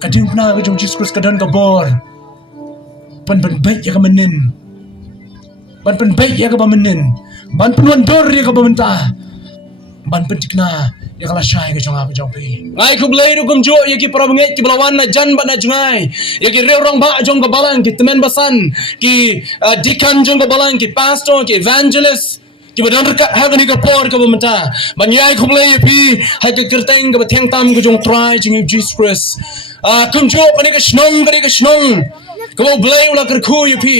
kading pna ka jong Jesus Christ kadan ka bor ban baik ya ka menin ban baik ya ka ba menin ban wan dor ya ka ba menta ban tikna ya kala syai ka jong pi ngai ku blai ru kum jo ya ki pra ngai ki belawan na jan ba na jungai ya ki reu rong ba jong ka balang ki temen basan ki deacon jong ka balang ki pastor ki evangelist ki badan rekat ha ni ka por ka bamenta ban yai ku blai pi ha ka kerteng ka theng tam ka jong try jing Jesus Christ kum jo pa ni ka snong ka blai ula ker khu ya pi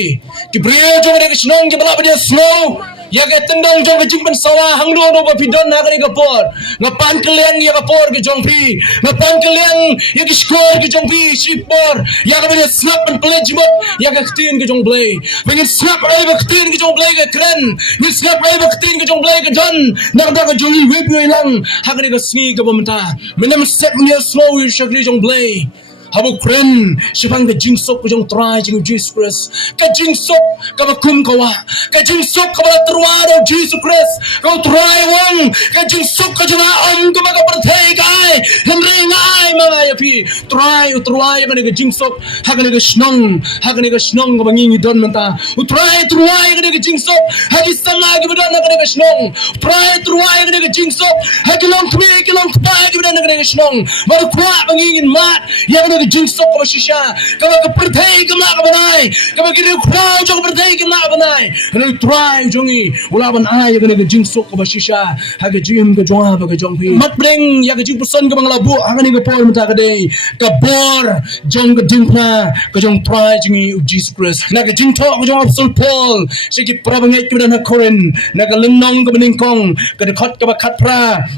ki brio jong ni ka snong ki bala ba dia snow ya ke tendang jong ke jingpen sawa hanglo no ba pidon na ka por ngapan kalian ya ka por ke jong pi ngapan kalian ya ke skor ke jong pi sipor ya ka bani snap pen play jimot ya ka ktin ke jong play bani snap ai ba ktin ke jong play ke kren ni snap ai ba ktin ke jong play ke jon na ka jong web ni lang ha ka sni ke bomta menem step ni slow you shakli jong play Habuk kren, sipang ka jingsok ka jong try jing Jesus Christ. Ka jingsok ka bakum kawa. Ka jingsok ka batruado Jesus Christ. Ka try wang. Ka jingsok ka jong am ka baga pertay kai. Henry ngai mga yapi. Try ka ni ka jingsok. Haka ni ka snong ka bangingi don manta. Try ka ni ka jingsok. Haki sama ka badan ka ni ka snong. Try ka ni ka jingsok. Haki long kmi ka badan ka ni ka snong. Baru kwa bangingin mat. Ya ka jingsok ka shisha ka pertay ka na ka banay ka kini crowd ka pertay ka na banay ano try jongi wala ban ay ka jingsok ka shisha ha ka jim ka jwa ba ka jongpi mat breng ya ka jing person ka bangla bu ha ni ka por mata ka dei ka bor jong ka DIENGPHNA ka jong try jingi Jesus Christ na ka jing talk ka jong Apostle Paul sigi prabangai ka na koren na ka lenong ka beningkong ka dekat ka khat pra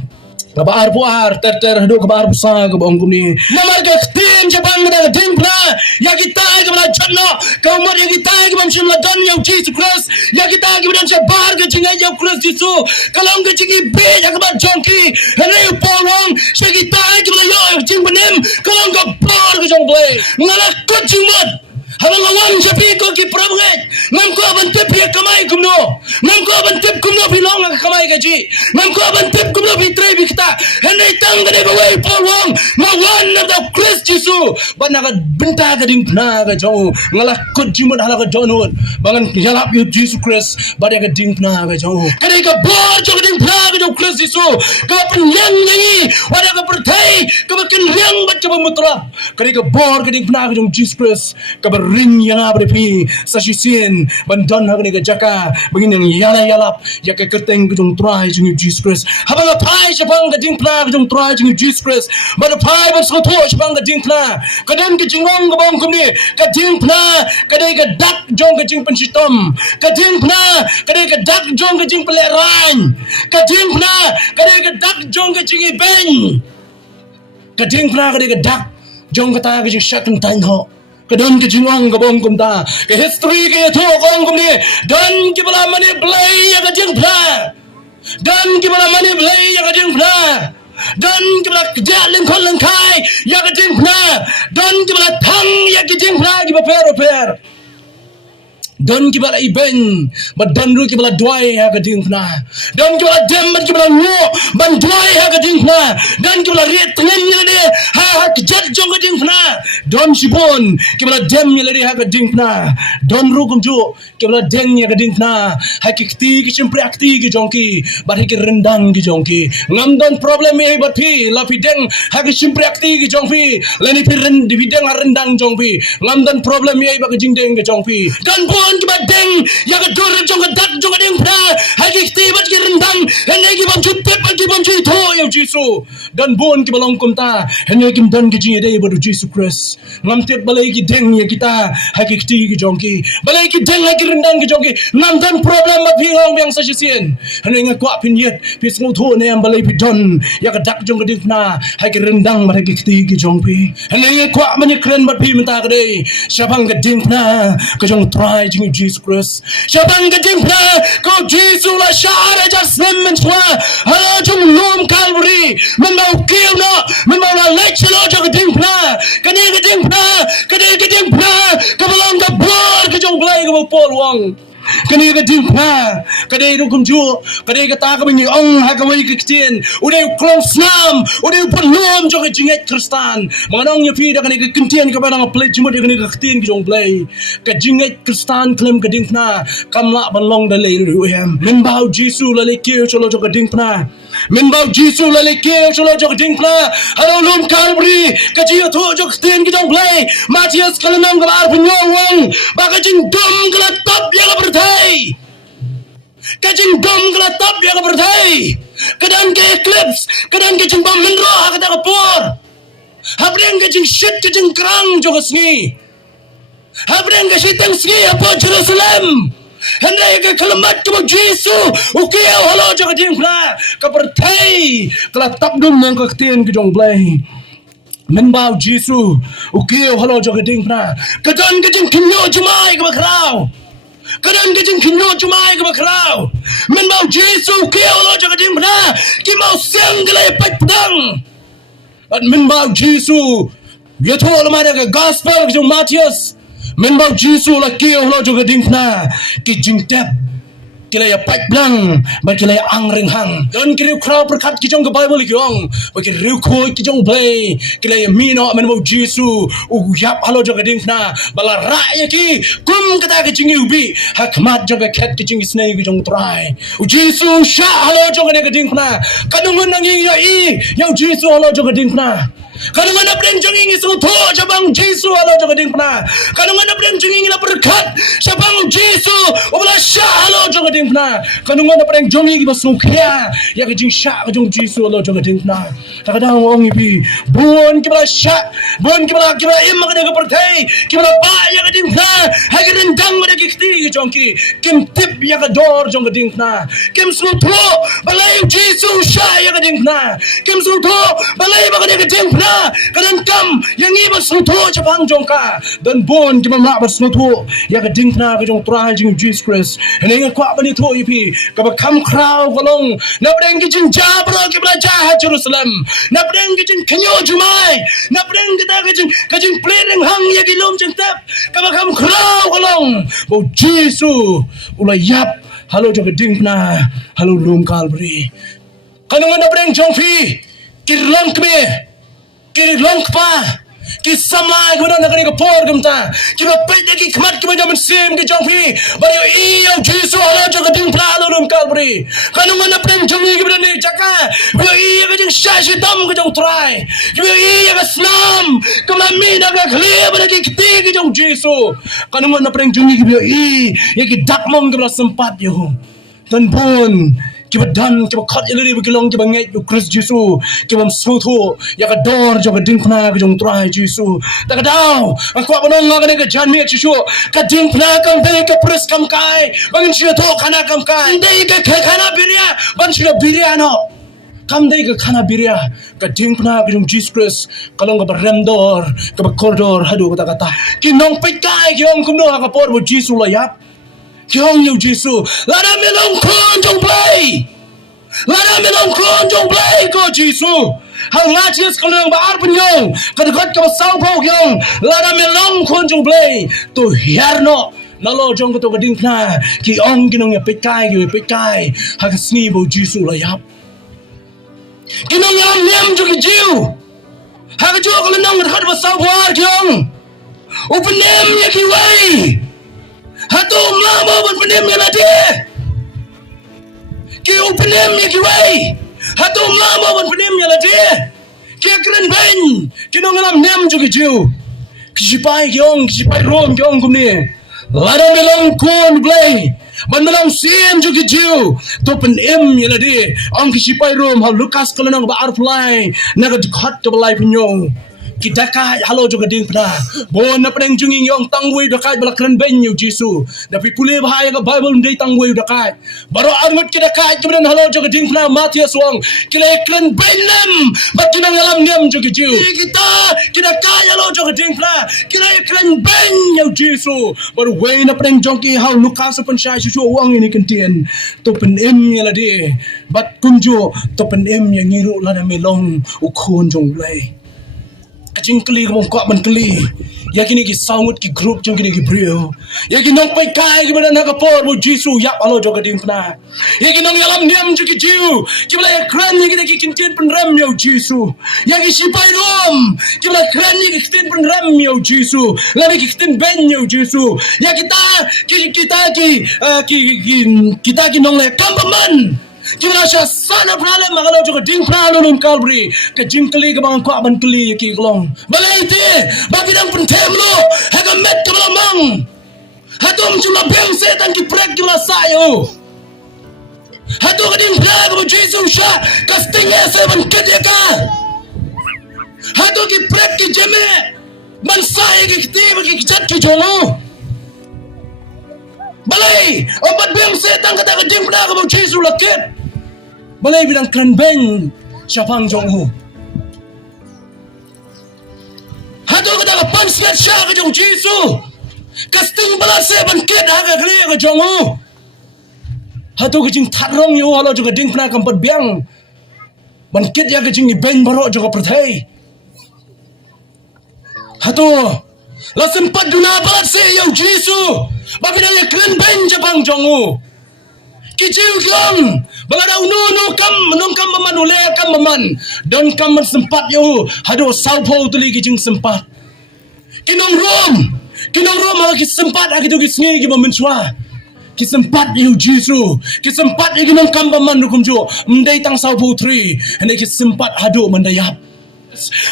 kabar buar ter hadu kabar busa ka bong kumni namar ka tin jabang na DIENGPHNA ya kita ka bala janno ka umar ya kita ka bam shimla don ya Jesus Christ ya kita ka bam bar ka jingai ya Christ jisu kalong ka jingi be ya ka ba jonki hele polong so kita ka bala yo jingbenem kalong ka bar ka jong play ngala ka jingmat habang awan sabi ko ki probet ngam ko ban tip ya kamay kumno ngam ko ban tip kumno pilong ang kamay ka ji ngam ko ban tip kumno bitre bikta henay tang gane baway polong ngawan na daw Christ jisu ban naga benta ka DIENGPHNA ka jo ngala ko jimon hala ka jonon bangan yalap yu Jesus Christ bada ka DIENGPHNA ka jo kani ka bor jo ka DIENGPHNA ka jo Christ jisu ka penyang nyanyi wada ka pertai ka makin riang baca pemutra kani ka bor ka DIENGPHNA ka jo Jesus Christ ka ring yang abripi sasisin bandan hagni ka jaka bangin yang yalap ya ka kerteng ka jong try jing Jesus Christ habang pai chapang ka DIENGPHNA ka jong try jing Jesus Christ ban pai ban so tho chapang ka DIENGPHNA kadan ka jingong ka bang kumni ka DIENGPHNA kadai ka dak jong ka jing pensitom ka DIENGPHNA kadai ka dak jong ka jing peleran ka DIENGPHNA kadai ka dak jong ka jing ibeng ka DIENGPHNA kadai ka dak jong ka ta ka jing shatan tain ho kadon ke jingong ka bong kumta ke history ke tho kong kumni don ki bala mani blay ya ka DIENGPHNA don ki bala mani blay ya ka DIENGPHNA don ki bala kja lengkon lengkai ya ka DIENGPHNA don ki bala thang ya ka DIENGPHNA ki ba per don ki bala iben ba don ru ki bala dwai ha ka DIENGPHNA don ki bala dem ki bala ngo ban dwai ha ka DIENGPHNA don ki bala ret tengen ni de ha ka jet jong ka DIENGPHNA don sibon ki bala dem ni le ha ka DIENGPHNA don ru kum ju ki bala deng ya ka DIENGPHNA ha ki kti ki simpre akti ki jongki ba ki rendang ki jongki ngam don problem e ba thi la pi deng ha ki simpre akti ki jongpi leni pi ren di bideng rendang jongpi ngam don problem e ba ki jingdeng ki jongpi don bon ki badeng ya ka dur jong ka dak jong ka DIENGPHNA ha ki kti ba ki rendang hene ki bam chu pep ki bam chu tho ya jisu dan bon ki balong kumta hene ki dan ki jing dei ba Jesus Christ ngam tep balai ki deng ya kita ha ki kti ki jongki balai ki deng ha ki rendang ki jongki ngam dan problem ma philong yang sa sien hene nga kwa pin yet pi sngu tho ne am balai pi don ya ka dak jong ka DIENGPHNA ha ki rendang ma ki kti ki jongpi hene nga kwa ma ni kren ba pi menta ka dei syabang ka DIENGPHNA ka jong try jing Jesus Christ syabang ka DIENGPHNA ko Jesus la shara just lemon twa hala jong lom Calvary men mau kill no men mau la lecture jong ka DIENGPHNA kani ka DIENGPHNA ka balong ka bor ka jong blai ka pol wang kani ka DIENGPHNA kadai ru kum ju kadai ka ta ka bini ong ha ka wai ka kitien udai klong snam udai pun lom jo ka jinget kristan manong nya pi da kani ka kitien ka bana play jumut kani ka kitien ki jong play ka jinget kristan klem ka DIENGPHNA kamla ban long da le ru hem men bau JISU la le kio cholo jo ka DIENGPHNA men bau JISU la le kio cholo jo ka DIENGPHNA halo lom kalbri ka ji tho jo kitien ki jong play Matias kalamam ka bar punyong wong baka jing dum kala top ya ka berthai kajing dom kala top ya ka berthai kadan ke eclipse kadan ke jing bam menro ha ka BOR habreng ke jing shit ke jing krang jo ka sngi habreng ke shitang sngi apa Jerusalem hendai ke kalamat ke JISU ukiya halo jo ka DIENGPHNA ka berthai kala top dum nang ka tien ke jong blai men bau JISU ukiya halo jo ka DIENGPHNA kadan ke jing kinyo jumai ka bakrao kadang kejeng kinyo cumai ke bakrau men bau JISU kio lo jaga DIENGPHNA ki mau seng gelai pat pedang at men bau JISU ya tho lo mada ke gospel ke Matias men bau JISU la kio lo jaga DIENGPHNA ki jing tap kila ya pat pedang ba kila ya ang ring hang dan kiri krau perkat ki jong ke Bible ki ong ba ki riu khoi ki jong play kila ya mino men bau JISU u yap halo jaga DIENGPHNA bala ra ya ki kum kata ke jingi ubi hakmat jaga ket ke jingi snai ki jong try u JISU sha halo jaga ke DIENGPHNA kanungun nangi ya i yang JISU halo jaga DIENGPHNA kanungan na breng jingi so tho jabang JISU halo jaga DIENGPHNA kanungan na breng jingi na berkat jabang JISU ubala sha halo jaga DIENGPHNA kanungan na breng jingi ki basukya ya ke jing sha ke jong JISU halo jaga DIENGPHNA takadang ong ibi bon ki bala sha bon ki bala im ka de perthai ki bala ba ya ke DIENGPHNA ha ke rendang ma de ki kti ki jong ki kim tip ya ke dor jong ke DIENGPHNA kim su tho balai JISU sha ya ke DIENGPHNA kim su tho balai ba ke DIENGPHNA kadang kam yang iba sutu jabang jongka dan bon di mamla bersutu ya ke DIENGPHNA ke jong trai jing Jesus Christ henenga kwa bani tho ipi ka ba kam krau kolong na breng ki jing jabro ki bla jah Jerusalem na breng ki jing kanyo jumai na breng kita ke jing plering hang ya ki lom jing tap ka ba kam krau kolong bo JISU ula yap halo jo ke DIENGPHNA halo lom kalbri kanungan na breng jong fi kirlang kme kiri longpa ki samai ko na kani ko por gamta ki ba pe ki khmat ki ba jaman sim ki jongpi bari i yo JISU ala jo ka DIENGPHNA lo dum kalbri kanu mana prem jongi ki ba ni chaka bi i ka jing shashi dam ki jong try ki i ka slam ka ma mi na ka khli ba ki ti ki jong JISU kanu mana prem jongi ki bi i ye ki dak mong ki ba sempat yo dan bon kiba dan kiba khat iliri bikilong kiba ngai Christ JISU kiba msutu ya ka dor jo ka DIENGPHNA ka jong try JISU ta ka daw ang kwa banong nga ka jan mi JISU ka DIENGPHNA kam de ka pres kam kai bangin siya to kana kam kai de ka kana birya ban siya birya no kam de ka kana birya ka DIENGPHNA ka jong Jesus Christ kalong ka baremdor ka ba koridor hadu ka kata kinong pikai kyong kumno ka por bo JISU la yap kyong yu JISU lada melong kon jong play lada melong kon jong play ko JISU hal ngajis kalong baar punyong kadekat ka basang po kyong lada melong kon jong play to herno nalo jong ko to ka DIENGPHNA ki ong kinong ya pikai ha ka sni bo JISU la yap kinong ya nem jo ki jiu ha ka jo kalong kadekat basang po kyong open nem ya ki wai hatu mlama ban penem ya lade ki upenem ya ki wai hatu mlama ban penem ya lade ki kren ben ki no ngalam nem ju ki jiu ki sipai rom kyong kumni lada melong kon blay ban melong sim ju ki jiu to penem ya lade ang ki sipai rom ha Lukas kalanang ba arfly naga khat to life nyong kita ka halo jo ka DIENGPHNA bon na preng junging yong tangway dakat balakran ben yu JISU dapi pule bahaya ka Bible ndai tangway dakat baro angut kita ka kemudian halo jo ka DIENGPHNA Matias wong kila klan benam bakinang alam nem jo ki jiu kita ka halo jo ka DIENGPHNA kila klan ben yu JISU baro way na preng jongki hal Lukas pen sha JISU wong ini kentien to pen em yala de bat kunjo to pen em yang ngiru la na melong ukon jong lay kacing keli ke mongkak man keli. Ya kini ki sangut ki grup jong kini ki brio. Ya kini nong pai kai ki badan ka por mo jisu yap alo joga ding pna. Ya kini nong yalam diam ju ki jiu. Ki bala ya kran ni ki kintin pen ram yo jisu. Ya ki sipai rom. Ki bala kran ni ki kintin pen ram yo jisu. Lalu ki kintin ben yo jisu. Ya kita ki nong le kampaman. Kita sya sana pralam magalo juga ding pralun kalbri ke jingkeli ke bang kwa ban keli ki glong balai te bagi dang pentem lo haga met ke lamang hatum cuma beng setan ki prek ki sayo hatu ke ding pra ke jisu sya kastingnya se ban kedeka hatu ki prek ki jeme ban sai ki ti ki chat ki jongo balai obat beng setan kata ke ding pra ke jisu laket balai bidang kran beng siapang jong hu hatu kata ke pan siat sya ke jong jisu kasting balase ban ket haga kli ke jong hu hatu ke jing tharong yo halo juga ding pna kampat biang ban ket ya ke jing ni ben barok juga perthai hatu la sempat duna balase yo jisu ba bidang ye kran beng siapang jong hu kicil klong balada unu kam manule kam man don kam sempat yo hado saupo tuli kijing sempat kinong rom ki sempat agi tu kisngi ki memenchwa ki sempat yo jisu ki sempat igi nong kam man hukum jo mendai tang saupo 3 hene ki sempat hado mendayap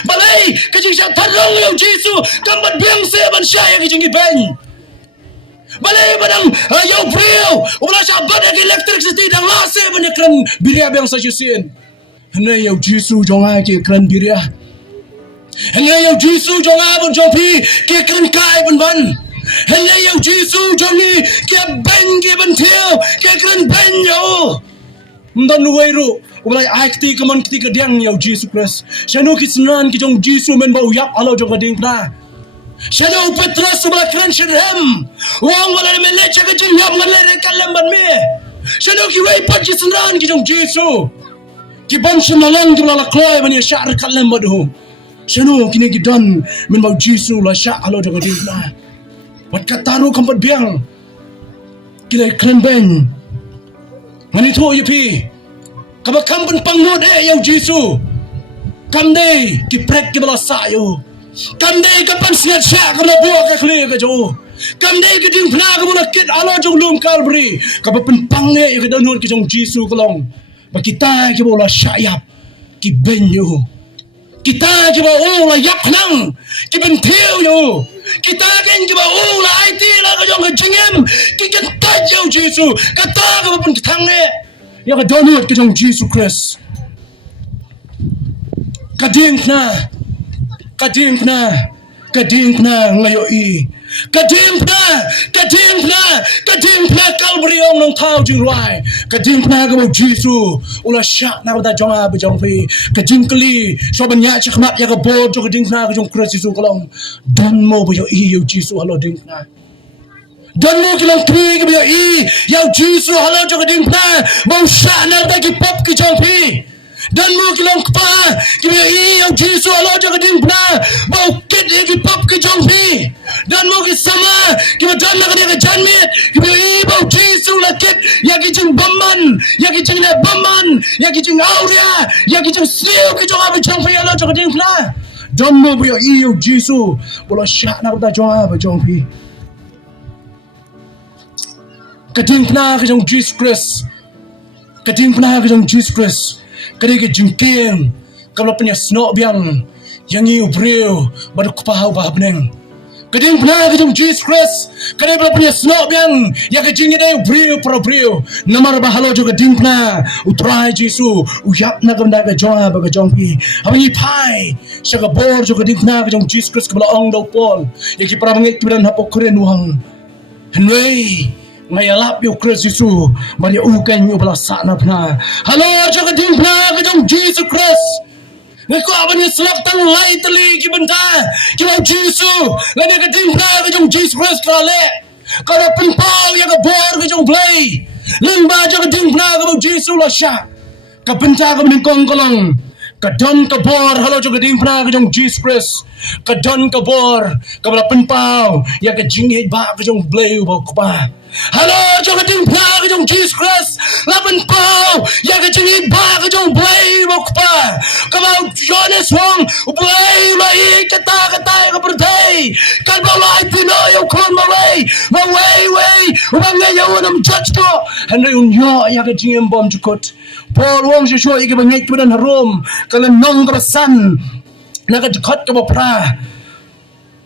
balai kijing sya tharong yo jisu kambat biang se ban sya kijing ki ben balai badang yo brio ubla sabat ag electricity dang lase banyak kran biria bang sa jusin hene yo jisu jonga ke kran biria hene yo jisu jonga bon jopi ke kran kai ban hene yo jisu joni ke ben ke ban theo ke kran ben yo mdan weiru ubla akti kaman kti ke diang yo jisu kres shanu kisnan ki jong jisu men bau yap alo jong ding pra Shadow Petrus subla kran shirhem wang wala me leche ke jing yap ngale re kalam ban me Shadow ki wei pat jisran ki jong jisu ki ban shinalang ki la kloy ban ya shar kalam badu Shadow kini ki don men bau jisu la sha alo jong ding na wat kataru kampat biang ki le kran ben ngani tho yipi kaba kampan pangnod yo jisu kamde ki prek ki bala sayo Kamdai kapan siat syak kena buat ke kli ke jo. Kamdai ke ding pna ke mula kit ala jong lum kalbri. Kapa penpang ne ke danut ke jong jisu kelong. Ba kita ke bola syayap ki ben yo. Kita ke bola yak nang ki ben tiu yo. Kita ke bola IT la ke jong jingem ki ken taj yo jisu. Kata ke pen tang ne ya ke danut ke jong jisu Christ. Kading pna ngayo i kading pna kalbri ong nong thau jing rai kading pna ga jisu ula sha na da jonga bu jong phi kading kli so ban ya chakmat ya ga bo jo kading pna ga jong Christ jisu kolong don mo bu yo i yo jisu halo ding pna don mo kilong kri ga bu yo i yo jisu halo jo kading pna mo sha na da ki pop ki jong phi dan mo kilong pa kibi i ang jisu alo jaga ding pna bau kit ki pop ki jong pi dan mo ki sama kibi dan na ka janmit kibi i bau jisu la kit ya ki jing baman ya ki jing na baman ya ki jing auria ya ki jing siu ki jong abi jong pi alo jaga ding pna dan mo bu i ang jisu bola syak na ka jong abi jong pi kading pna ka jong Jesus Christ kading pna ka jong Jesus Christ kadi ke jingking kalau punya snok biang yang iu brio baru kupahau bahabneng kadi pernah ke jong Jesus Christ kadi kalau punya snok biang yang ke jingnya dai brio pro brio namar bahalo juga ding pernah utrai jisu uyap na gamda ke jonga ba ke jongpi abang pai syaga bor juga ding pernah ke jong Jesus Christ ke ong do pol yang ki para mangit kidan hapokren wang henwei ngaya lap yo Christ Yesu mari ukan yo bala sana pna halo jaga ding pna ke jong Jesus Christ ngako abani selak tang lai teli ki benta ki bang Yesu lani ke ding pna ke jong Jesus Christ kale kada penpau ya ke bor ke jong play limba jaga ding pna ke bang Yesu la sya ka benta ke ning kong kolong Kadon ka bor halo jo gading phna ka jong Jesus Christ. Kadon ka bor ka bala penpau ya ka jingit ba ka jong bleu ba kupa. Halo jo gading phna ka jong Jesus Christ. La penpau ya ka jingit ba ka jong bleu ba kupa. Ka ba Jonas Wong bleu la I kata ka berdai. Kan ba lai pino yo kon ma way ba ngai yo nam judge ko. Henry unyo ya ka jingim bom jukot. Paul wong Joshua ike bangit kemudian harum kalian nong kerasan naga dekat ke bapra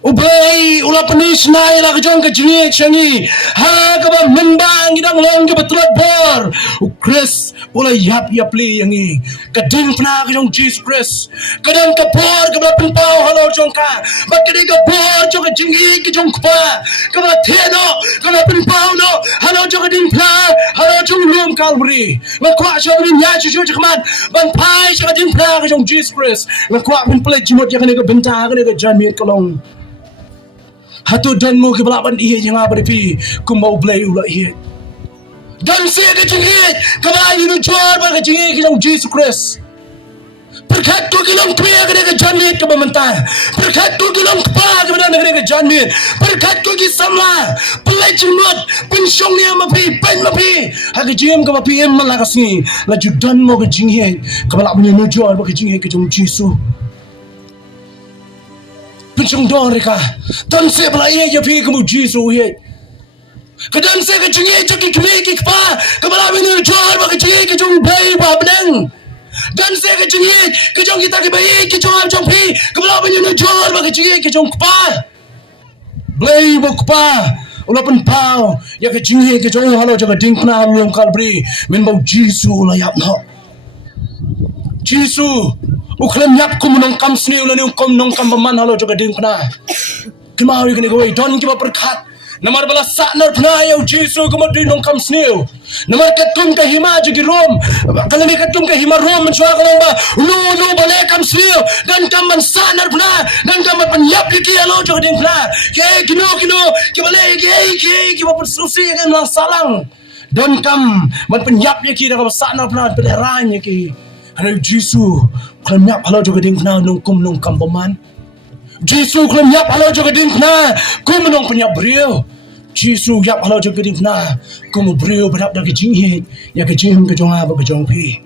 ubay ula penis nai la kejong ke jengi changi ha ke ba membang idang long ke betulat bor Chris ula yap li yangi kading pna kejong Jesus Chris kadang ke bor ke ba penpau halo jong ka ba kading ke bor jong ke jengi kejong pa ke ba theno ke ba penpau no halo jong kading pna halo jong lum Calvary ba kwa jong ni nya chu chakman ban pai jong kading pna kejong Jesus Chris ba kwa pen play jimot ya kene ke benta kene ke jan miet kolong hatu dan mu ke belaban iya yang apa depi ku mau blay ulah iya dan saya ke jengit kala you jual ba ke jengit ke Jesus Christ berkat tu kilong pria ke janmit ke mentah berkat tu kilong pa ke ke janmit berkat tu ki samla pelai jemut pensyong ni mapi pen mapi ha ke jem ke mapi em malakasi la judan mo ke jengit ke belaban you jual ba ke jengit ke Jesus Pencung dong mereka dan saya belai ya pi kamu jisu ye kadang saya kecengi cuki kemi pa kepala bini jual bagi cengi kejung bayi ba benang dan saya kecengi kejung kita ke bayi kejung am pi kepala bini jual bagi cengi kejung pa bayi ba pa ulapan pau ya kecengi kejung halo jaga dingpna lum Calvary min bau jisu la yap no jisu uklan yap kum nong kam sni ulan kum nong kam baman halo jaga dingpna kemawi kene goi don ki ba perkat namar bala saknar pna ya jisu kum di nong kam sni namar katum ka hima jagi rom kalau ni katum ka hima rom mencuak kalau ba lu bale kam sni dan kam ban saknar pna dan kam ban yap ki halo jaga dingpna ke kino ki bale ki ba persusi kan lang salang don kam ban penyap ya ki da saknar pna peleranya ki halo jisu kalau nyap halo juga dingpna nungkum nungkam paman jisu kalau nyap halo juga dingpna kum nung penyap brio jisu yap halo juga dingpna kum brio berap dak jinghit ya ke jing ke jonga ba ke jong pi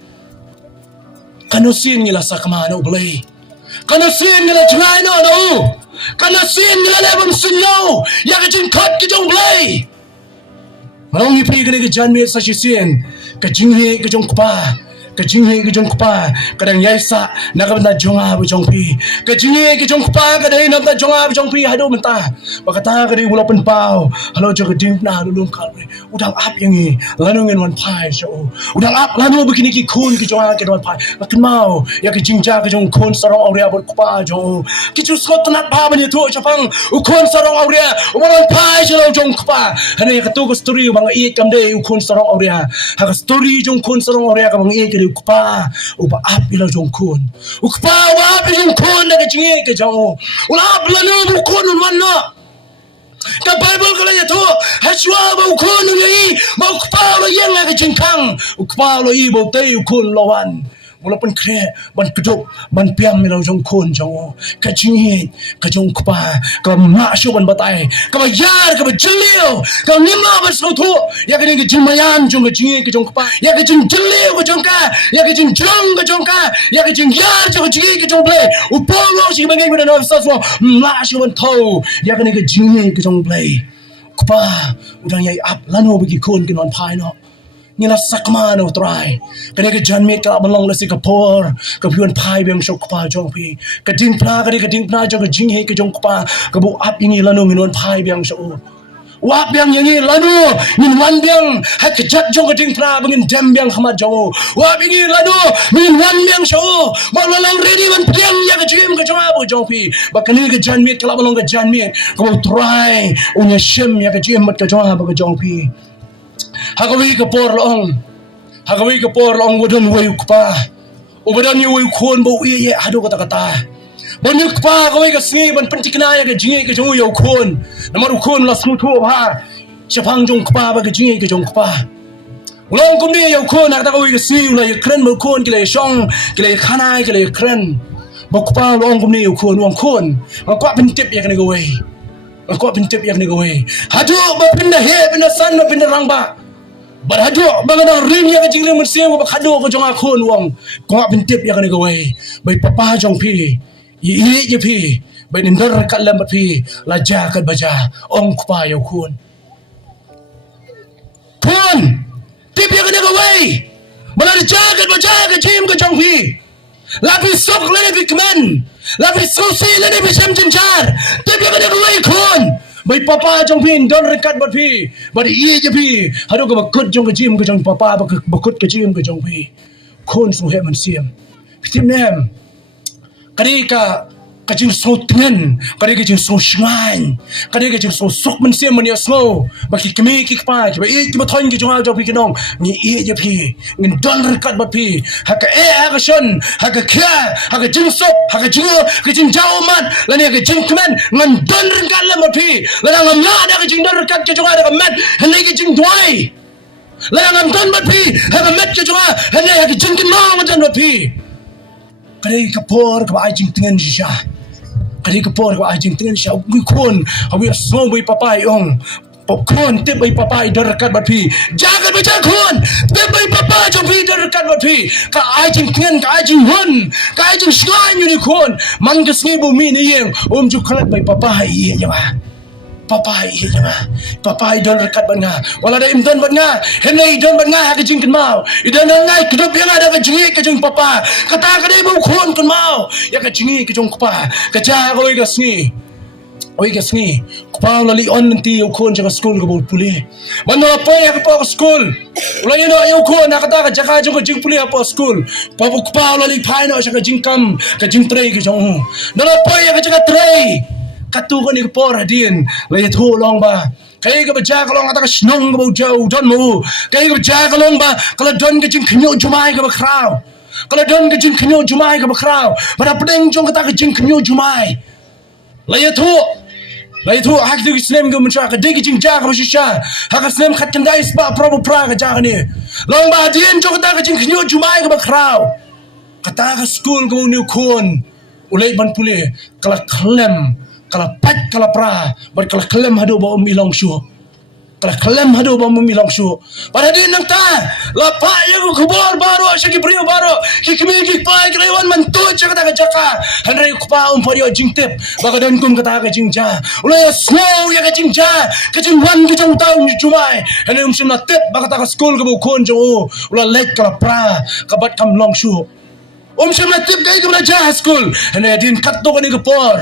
kanosin ngila sakma no blay kanosin ngila jngai no kanosin ngila lebam sinyo ya ke jing khat ke jong blay malong yi pi ke janmi sa sisien ke jinghit ke jong pa kejingi ke jong pa kadang yaisa nakam na jonga bu jong pi kejingi ke jong pa kadang nam na jonga bu jong pi hado menta bakata kadang ulah pen pau halo jo keding na lulum Calvary udang ap yangi lanu ngen wan pai so udang ap lanu begini ki kun ki jonga ke wan pai makin mau ya ke jingja ke jong kun sarong aurea bu pa jo ki chu skot na pa bani tu chapang u kun sarong aurea wan pai jo jong pa hane ka tu ko story bang i kam de u kun sarong aurea ha ka story jong kun sarong aurea ka bang i ukpa uba api la jong kun ukpa wa api jong kun na kecing ke jong ula blanu bu kun manna ka bible ko la ya to haswa bu kun ni ba ukpa la yang la kecing kang ukpa lo I bo te kun lawan walaupun kre ban keduk ban piam mi lo jong kun jong ka jing ka jong kpa ka ma shu ban batai ka ba yar ka ba jilio ka nimla ba so thu ya ka ni jing mayan jong ka jing ka jong kpa ya ka jing jilio ka jong ka ya ka jing jong ka jong ka ya ka jing yar jong ka jing ka jong ble u po lo shi ba ngai ba no sa so ma shu ban tho ya ka ni ka jing ka jong ble kpa udang yai ap lano ba ki kun ki non pai no ngila sakma no try kane ke janme ka balong la Singapore ka pion pai bem shok pa jong pi ka ding pla ka ding pla jong jing he ke jong pa ka bu ap ingi lanu nginon pai bem so wap yang yangi lanu min wan bem hat ke jat jong ding pla bangin dem bem khamat jong wap ingi lanu min wan bem so ba lalang ready man piang ya ka jim ka jong abu jong pi ba kane ke janme ka balong ka janme ka bu try unya shem ya ka jim mat ka jong abu ka jong pi hagawi ka por long wadon way pa ubadan yu way kon bo ye hado kata kata banyuk pa gawi ka sni ban pentikna ya ka jingi ka jong yu kon namar kon la snu tho ha chapang jong pa ba ka jingi ka jong pa Ulang kum ni yau kon nak tak oi ke si ulai kren mo kon ke le shong ke le khanai ke le kren bok pa ulang kum ni yau kon uang kon ko pen tip ya kan go wei ko pen tip ya kan go wei hadu ba pindah he pindah san ba pindah rang ba bar hadu ba ngada ring ya ke jing mun siang ba khado ko jong a kon uang ko pen tip ya kan go wei bai papa jong pi yi ye pi bai ndar kat lam pi la ja kat baja ong pa yau kon tip ya kena kawai mana jaga jim ke jong pi lapi sok lene pi kemen lapi sosi lene pi sam jenjar tip ya kena kawai kon bai papa jong pi don rekat bat pi bari ye je pi hado ke bakut jong ke jim ke jong papa bakut ke jim ke jong pi kon su he man siam tim nem kadi ka jing so tengen kadi ka jing so shngai kadi ka jing so sok man siam man ya so baki kemi ki pa ki ba e ki ba thon ki jong pi kinong ni e je pi ngin don rekat bat pi ha ka e ha shon ha ka kya ha ka jing sok ha ka jing jao mat la ne ka jing kmen ngan don rekat la ma pi la ngam ya da ka jing don rekat ki jong da ka mat ha ne ki jing dwai la ngam don bat pi ha ka mat ki jong ha ne ha ki jing kin ma ma don bat pi kadi ka por ka ba jing tengen sha kadi ka por ka ajing tengen sha ui kon awi so bai papa ong kon te bai papa dar kat bat pi jaga baca kon te bai papa jo pi dar kat bat pi ka ajing tengen ka ajing hun ka ajing shlai ni kon man ka sngi bu mi ni yeng ju khalat bai papa ye ya ba papa ye ya ba papa dar kat bat nga wala da im don bat nga henai don bat nga ha ka jing kan mau idan ngai kudop yang ada ka jingi ka jing papa kata ka dei bu kon kan mau ya ka jingi ka jong papa ka ja ka oi ka sngi pa lali on ti yo kon ja ka school ka bu puli man no pa ya ka pa school ulah no yo kon na kata ka jaka jong ka jing puli pa school pa lali pai no sa ka jing kam ka jing tray ka jong no pa ya ka jaka tray katu ko ni ko por hadin la thu long ba kai ka baja ka long ata ka snong ka bu jau don mu kai ka baja ka long ba kala don ka jing khnyo jumai ka ba kraw kala don ka jing khnyo jumai ka ba kraw pada pedeng jong ka ta ka jing khnyo jumai la thu hak du islam ka muncha ka de ka jing ja ka ba shisha hak islam khat kan dai spa probo pra ka ja ka ni long ba dien jong ka ta ka jing khnyo jumai ka ba kraw kata ka school ka ni kon ulai ban pule kala klem kala pat kala pra bar kala klem hadu ba umi long shu kala klem hadu ba umi long shu pada din nang ta la pa ya ko khubor baro shaki brio baro ki kmi ki pa ki rewan man tu chaka ta jaka hanre ku pa pario jingtep ba ka dan kum kata ka jingja ulai slow ya ka jingja ka jing wan ki jong tau ni jumai hanre sim na tep ba kata ka school ka bu kon jo ula let kala pra ka bat kam long shu sim na tep kai ka ja school hanre din kat to ka ni ka por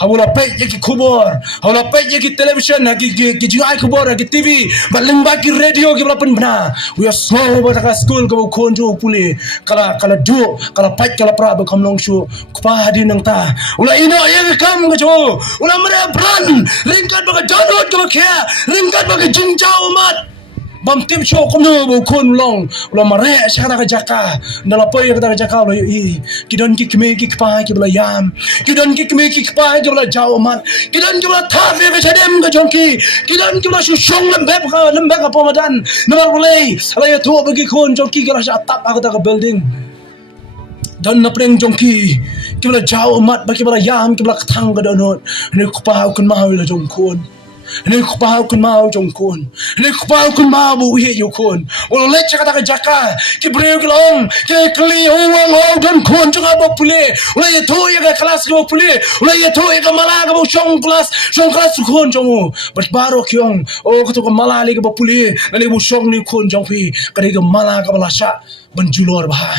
hawala pay ki kubor hawala pay ki television ki jiai kubor ki TV baling ba ki radio ki balapan bna we are so ba ka school ka konjo puli kala du kala pay kala pra ba kam long shu pa hadin nang ta ula ino ye kam ka jo ula mara brand ringkat ba ka download ka kya ringkat ba ka jingjao mat bam tim show kom no bu kon long ula mare shara ka jaka nala poy ka jaka lo i kidon ki kme ki pa ki bla yam kidon ki kme ki pa ki bla jao man kidon ki bla tha me ka chadem ka jonki kidon ki bla shu shong lam ka pomadan no bla ala ya to ba ki kon jonki ka sha tap ka ka building dan na preng jonki ki bla jao mat ba ki bla yam ki bla thang ka donot ne ku pa kun ma wi la jong kon ne ku pa kun mau jong kon ne ku pa kun mau bu he yo kon wala le chaka ka jaka ki breu glong ke kli wang ho don kon chaka bo pule wala ye to ye ka class ko pule wala ye to ye ka mala ka bo shong class kon jong but baro kyong o ko to ka mala le ka bo pule le bo shong ni kon jong pi ka de ka mala ka bala sha ban julor ba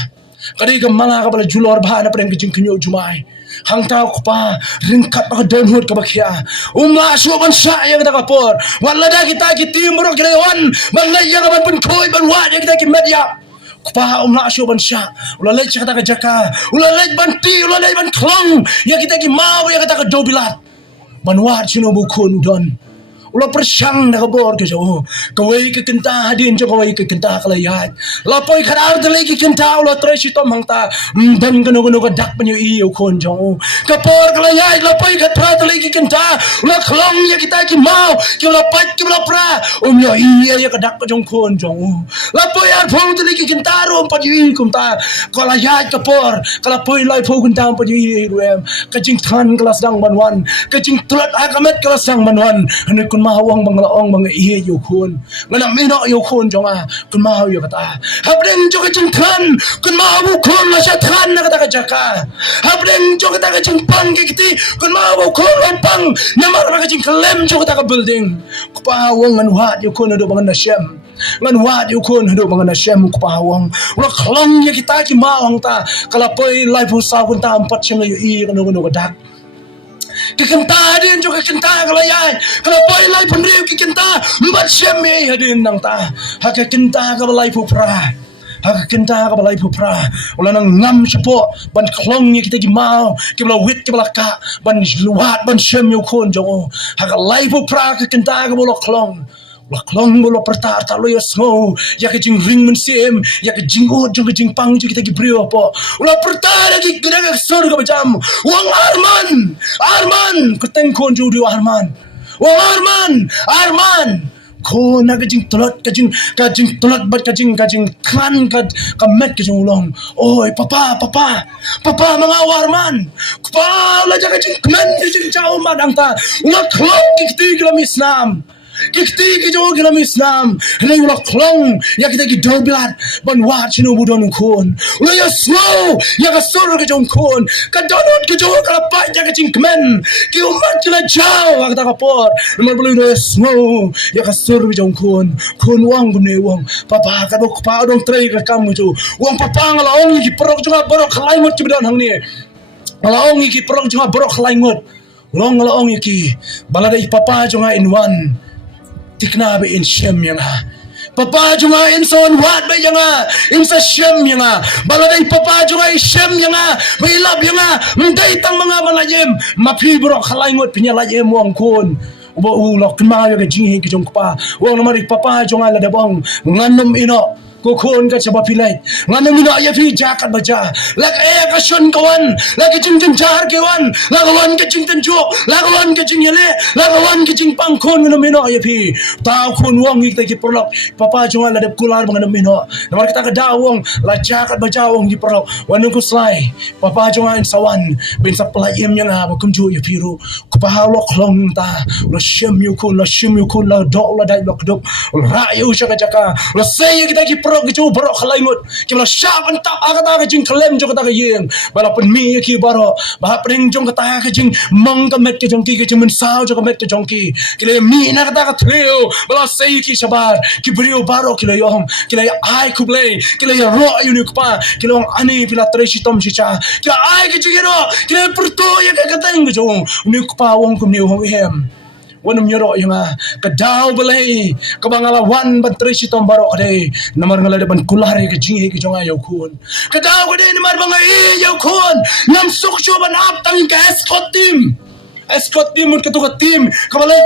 ka de ka mala ka bala julor ba na preng ki jing knyo jumai hang tau pa ringkat ba don hut ka bakya umla su ban sa ya ka ka por wala da kita ki timro ki lewan ban la ya ban pun khoi ban wa ya kita ki media pa umla su ban sa wala le chaka ka jaka wala le ban ti wala le ban klong ya kita ki mau ya kita ka dobilat ban wa chino bu kon don Ulah persang dah kabor ke jauh. Kawai ke kentah hadin jo kawai ke kentah kalayat. Lapoi kadar dalai ke kentah ulah terus itu mangta. Dan keno dak penyu iyo kon jauh. Kapor kalayat lapoi kadar dalai ke kentah. Ulah kelong ya kita ki mau. Ki ulah pat ki ulah pra. Yo iya ya kadak ke jong kon jauh. Lapoi arpong dalai ke kentah rom pat yu kumta. Kalayat kapor. Kalapoi lai pho kentah pat yu ruem. Kajing tan kelas dang banwan. Kajing tulat akamet kelas dang banwan. Hendak kun mahawang banglaong bang iye yo kun ngana mino yo kun jonga kun mahaw yo kata habren jo kajing kan kun mahaw kun la syatan na kata kajaka habren jo kata kajing pang kiti kun mahaw kun lampang namar kajing kelem jo kata ka building kupawang ngan wat yo kun do bangan nasyam ngan wat yo kun do bangan nasyam kupawang ula klong ya kita ki maong ta kalapoi life usaw kun ta empat syam yo i kan do kadak kekentah hadin juga kekentah kalayai kalau boy lai penriu kekentah empat syami hadin nang ta hak kekentah kabalai pupra hak kekentah kabalai pupra ulah nang ngam sepo ban klongnya kita gimau kibla wit kibla ka ban luat ban syami ukun jongo hak lai pupra kekentah kabalo klong klong bolo pertar talo ya snow ya kejing ring mensim ya kejing ud jong kejing pang jong kita gibrio apa ulah pertar lagi gedak sur ka macam wang arman keteng kon jodi arman wang arman kon na kejing tulot kejing tulot bat kejing kan kamet kejing ulong oi papa mga warman kepala la jaga kejing kemen kejing jauh madang ta ulah klong kikti kelam Islam kikti ki jo gelam Islam rei ulah klong ya kita ki doblat ban wat chinu budon kun ulah ya slow ya ka sur ke jong kun ka donot ke jo ka pa ja ke cingkmen ki umat kila jauh kata kapor nomor belu do slow ya ka sur ke jong kun wang gune wang papa ka do pa dong trei ka kamu tu wang papa ngala ong ki perok jo borok khlai mut ki budon hang ni ngala ong ki perok jo borok khlai mut long ngala ong ki balada i papa jo nga in one tikna be in shem yang ha papa junga in son wat be yang ha in sa shem yang ha baladai papa junga in shem yang ha be lab yang ha mendai tang mga balayem mapi bro khalai ngot pinya layem wong kun ubo ulok kma ya ke jing ke jong pa wong namari papa junga la debong nganom ino kokon ka sa bapilay nganong ino ya fi jakat baja lak ka shon kawan lak jing jar kewan lakawan ka jing tanjo lakawan ka jing yele lakawan ka jing pangkon nganom ino ya fi tao kon wong ik ki perlok papa junga la deb kular nganom ino namar kita ka dawong la jakat baja wong di perlok wanung ko slai papa junga in sawan bin sa playem yang ha kumju ya firu kupahawlok long ta la shem yu kun la do la dai lok dok ra yu shaka jaka la say kita ki perok ki borok khalai ngut ki la syaban tak agata ka jing klem jo kata ka yeng bala pen mi ki baro ba pring jong kata ka jing mong ka met ki jong ki jing men sao jo ka met ki jong ki le mi na kata ka trio bala say ki sabar ki brio baro ki le yong ki le ai kuble ki le ro yu ni pa ki long ani pila treshi tom chicha ki ai ki jiro ki le perto ya ka kata ing jong ni pa wong kum ni hong hem wanam nyoro yang kadaw balay kabangalawan bantri si tombaro kade namar ngala depan kulare ke jingi ke jonga yaw kun kadaw kade namar bangai yaw kun nam suksyo ban ap tang ka escort team mut katuka team kabalay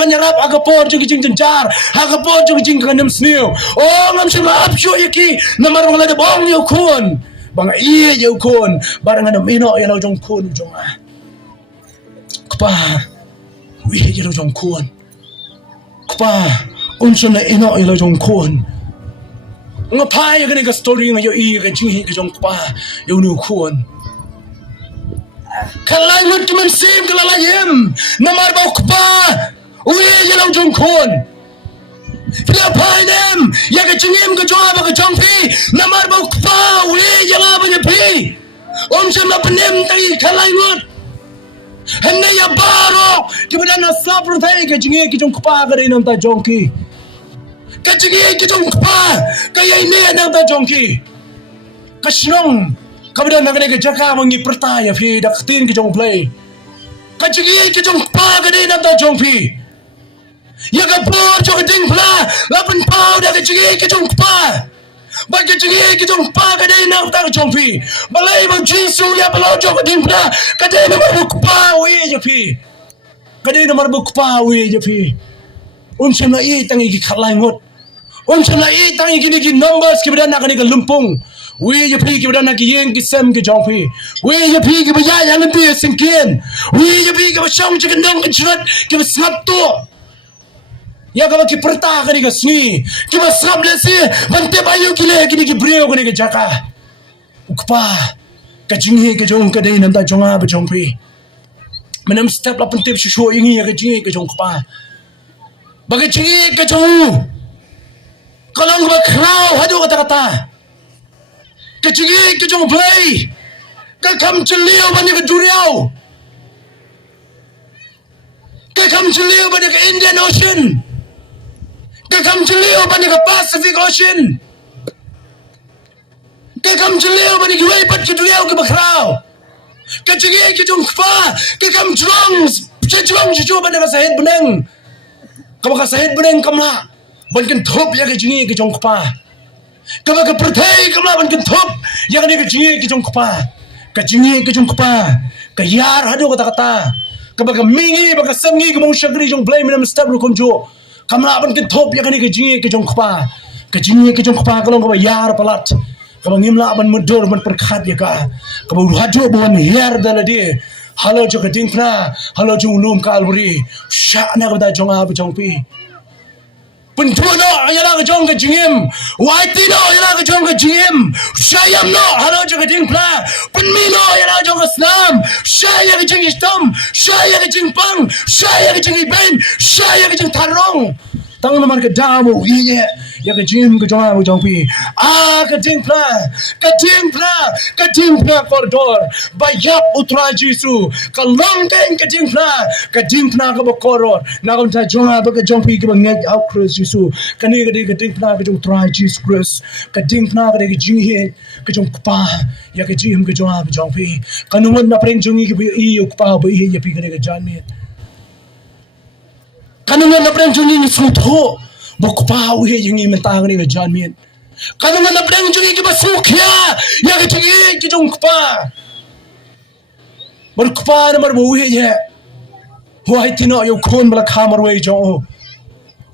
panyarap agapor jo jing jar agapor jo jing kanam sneo oh ngam sima apsyo yaki namar ngala de bong yaw kun bangai yaw kun barangan ino yalaw jong kun jonga pa wi jero jong kuan pa unsun na ino ilo jong kuan nga pa ya gani ka story nga yo i ka jing ka jong pa yo nu kuan kalay mut man sim kalalayem namar ba pa wi jero jong kuan Fila painem ya ka jingim ka jong ba ka jong pi namar ba pa wi jela ba ya pi unsun na panem tai kalay mut henne ya baro kibada na sabr thai ke jinge ki jong pa gare nam ta jongki ka jinge ki jong pa ka yai me nam ta jongki ka shnong kabada na gane ke jaka mangi pertaya phi dak tin ki jong play ka jinge ki jong pa gare nam ta jongpi ya ka bor jo ding pla lapan pau da ka jinge ki jong pa bagi jingi ki jong pa ka dai na ta jong pi balai ba JISU ya balo jo ka ding pra ka dai na ba ku pa wi ya pi Kadai nomor bukpa we je pi. Shem na tangi ki khalai ngot. Shem na tangi ki ni numbers ki bidana kani ka lumpung. We je pi ki bidana ki yeng ki sem ki jong pi. We je pi ki baya yang pi singkien. We je pi ki basong ki ndong ki chrat ki snap to. Ya ka ki perta kani ka sni. Ki snap le si bante bayu ki le ki breo kani ka jaka. Ukpa ka jinghi ka jong ka dei nam ta jonga ba jong pi. Menam step la pentip shu ingi ka jinghi ka jong kpa. Bagi jinghi ka jong. Kalau ba krau hadu kata-kata. Ka jinghi ka jong play. Ka kam chliu ba ni ka duriau. Ka kam chliu ba ni ka Indian Ocean. Ka kam chliu ba ni ka Pacific Ocean. Ka kam chliu ba ni ka wei pat ka duriau ka bakrau. Ka jinghi ka jong kpa. Ka kam jrong. Jrong chu ba ni ka sahid beneng. Kamu kasih beneng kamla, bankan top ya kejingi kejong kpa. Kamu kepertai kamla bankan top ya kejingi kejong kpa. Kejingi kejong kpa. Kayar hadu kata-kata. Kamu kemingi baka semgi kamu syagri jong blame minam step rukum jo. Kamla bankan top ya kejingi kejong kpa. Kejingi kejong kpa kalau kamu yar palat. Kamu ngimla ban mudur ban perkat ya ka. Kamu hadu buan yar daladi. Halo jo DIENGPHNA, halo jo ulum kalburi. Syakna kata jong apa jong pi. Pentuno ayalah ke jong ke jingim. Waitino ayalah ke jong ke jingim. Syayam no halo jo DIENGPHNA. Penmino ayalah jong ke senam. Syaya ke jing hitam. Syaya ke jing pang. Syaya ke jing iben. Syaya ke jing tarong. Tang nomor ke damu iya. Ya ke jing ke jong apa jong pi. Ke DIENGPHNA koridor. Bayap utra JISU. Kalong teng ke DIENGPHNA ke bokoror. Nak unta jong apa ke jong pi ke banget au Christ JISU. Kani ke DIENGPHNA ke jong try JISU Christ. Ke DIENGPHNA ke jing he ke jong kpa. Ya ke jing ke jong apa jong pi. Kanungan na preng jong ke i kpa ba i ya pi ke janmit. Kanungan na preng jong ni sutho. Bokpa uhe yang mentang ni janmit. Kanungan na preng jong ke basukya. Ya ke jing ke jong kpa. Berkpa na marbuhe ye. Wai tino yo kon bala kamar we jo.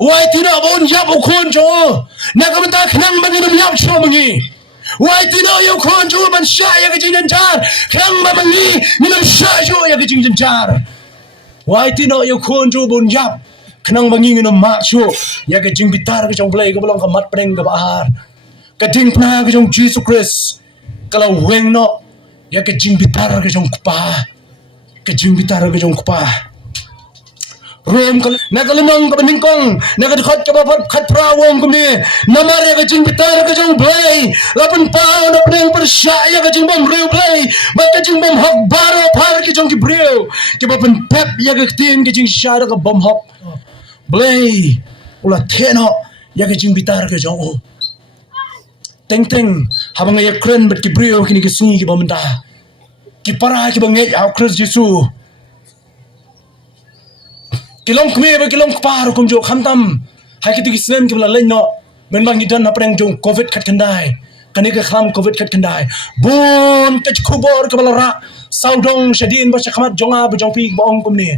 Wai tino bon yap kon jo. Na ka menta khnang bani dum yap cho mangi. Wai tino yo kon jo ban sha ya ke jing jar. Khnang ba mangi ni lam sha jo ya ke jing jar. Wai tino yo kon jo bon yap. Khnang bangi ni mak cho ya ke jing bitar ke jong blai ke bolong ka mat preng ke bahar. Ka DIENGPHNA ke jong JISU Christ. Kalau weng no ya ke jing bitar ke jong kpa. Ke jing bitar ke jong kpa. Rom kal nakalimang ka beningkong nakadkhat ka ba khat prawong kumi namar ya ke jing bitar ke jong blai lapan pao na preng persya ya ke jing bom rew blai ba ke jing bom hok baro par ke jong ki brew ke ba pen pep ya ke tin ke jing shara ka bom hok blai ula theno ya ke jing bitar ke jong teng habang ya kren bet ki brew kini ke sungi ki bamda ki para ki banget au Christ JISU kilong kme ba kilong kpar kum jo khamtam hai ki ti snem ki bla len no men bang gidan na preng jong covid khat khandai kani ka kham covid khat khandai bon ka khubor ka bala ra saudong shadin ba shakmat jonga ba jong pi ba ong kum ni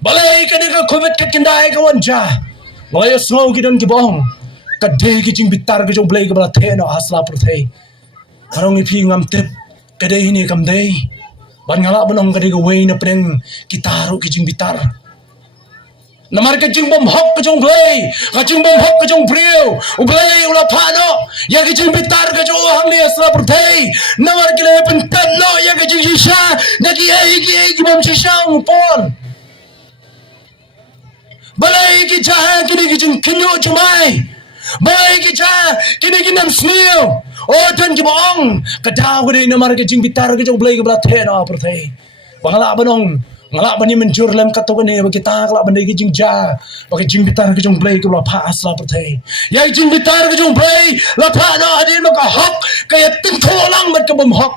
balai kani ka covid khat khandai ka wanja balai snow gidan ki bong ka de ki jing bitar ka jong blai ka bala the no asla per the karong pi ngam tep ka de ni kam dei ban ngala banong ka de ka wei na preng kitaro ki jing bitar namar ka jing bom hok ka jong blai ka jing bom hok ka jong brew blai ula phano ya ka jing bitar ka jong ham ni asla per the namar ki le pen tan no ya ka jing shisha na ki bom shisha pon balai ki jaha kini ki jing kinyo jumai balai ki jaha kini ki nam snil o tan ki bong ka daw ni namar ka jing bitar ka jong blai ka bla the no per the bangala banong ngalak bani menjur lem katok ni bagi tak lak bani ki jing ja bagi jing bitar ke jong blai ke la pa asla pertai ya jing bitar ke jong blai la pa no adin maka hok kaya tin tholang mat ke bom hok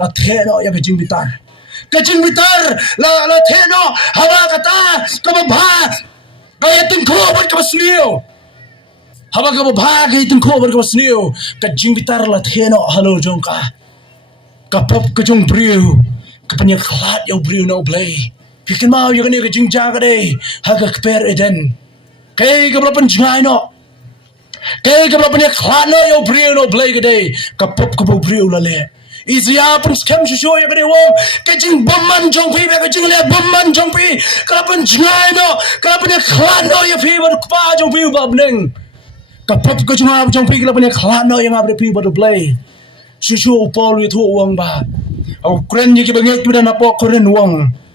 la the no ya ke jing bitar la the no hawa kata ke bom ha kaya tin kho mat ke basniu hawa ke bom ha kaya tin kho mat ke basniu ke jing bitar la the no halo jong ka pop ke jong brew kapanya klat yo brew no blai Pikin mau yang ni ke jingja ke deh, haga keper eden. Kay ke berapa jengai no, kay ke berapa ni klano yo brio no play ke deh, kapop kapop brio lale. Izia pun scam susu yang ke deh wong, kecing bomman jongpi, kecing le bomman jongpi, kalau jengai no, kalau ni klano yo pi baru kupa jongpi ubah beneng. Kapop ke jengai jongpi kalau ni klano yang abri pi baru play. Susu upol itu uang bah. Aku keren je ke bangit kita napok keren uang.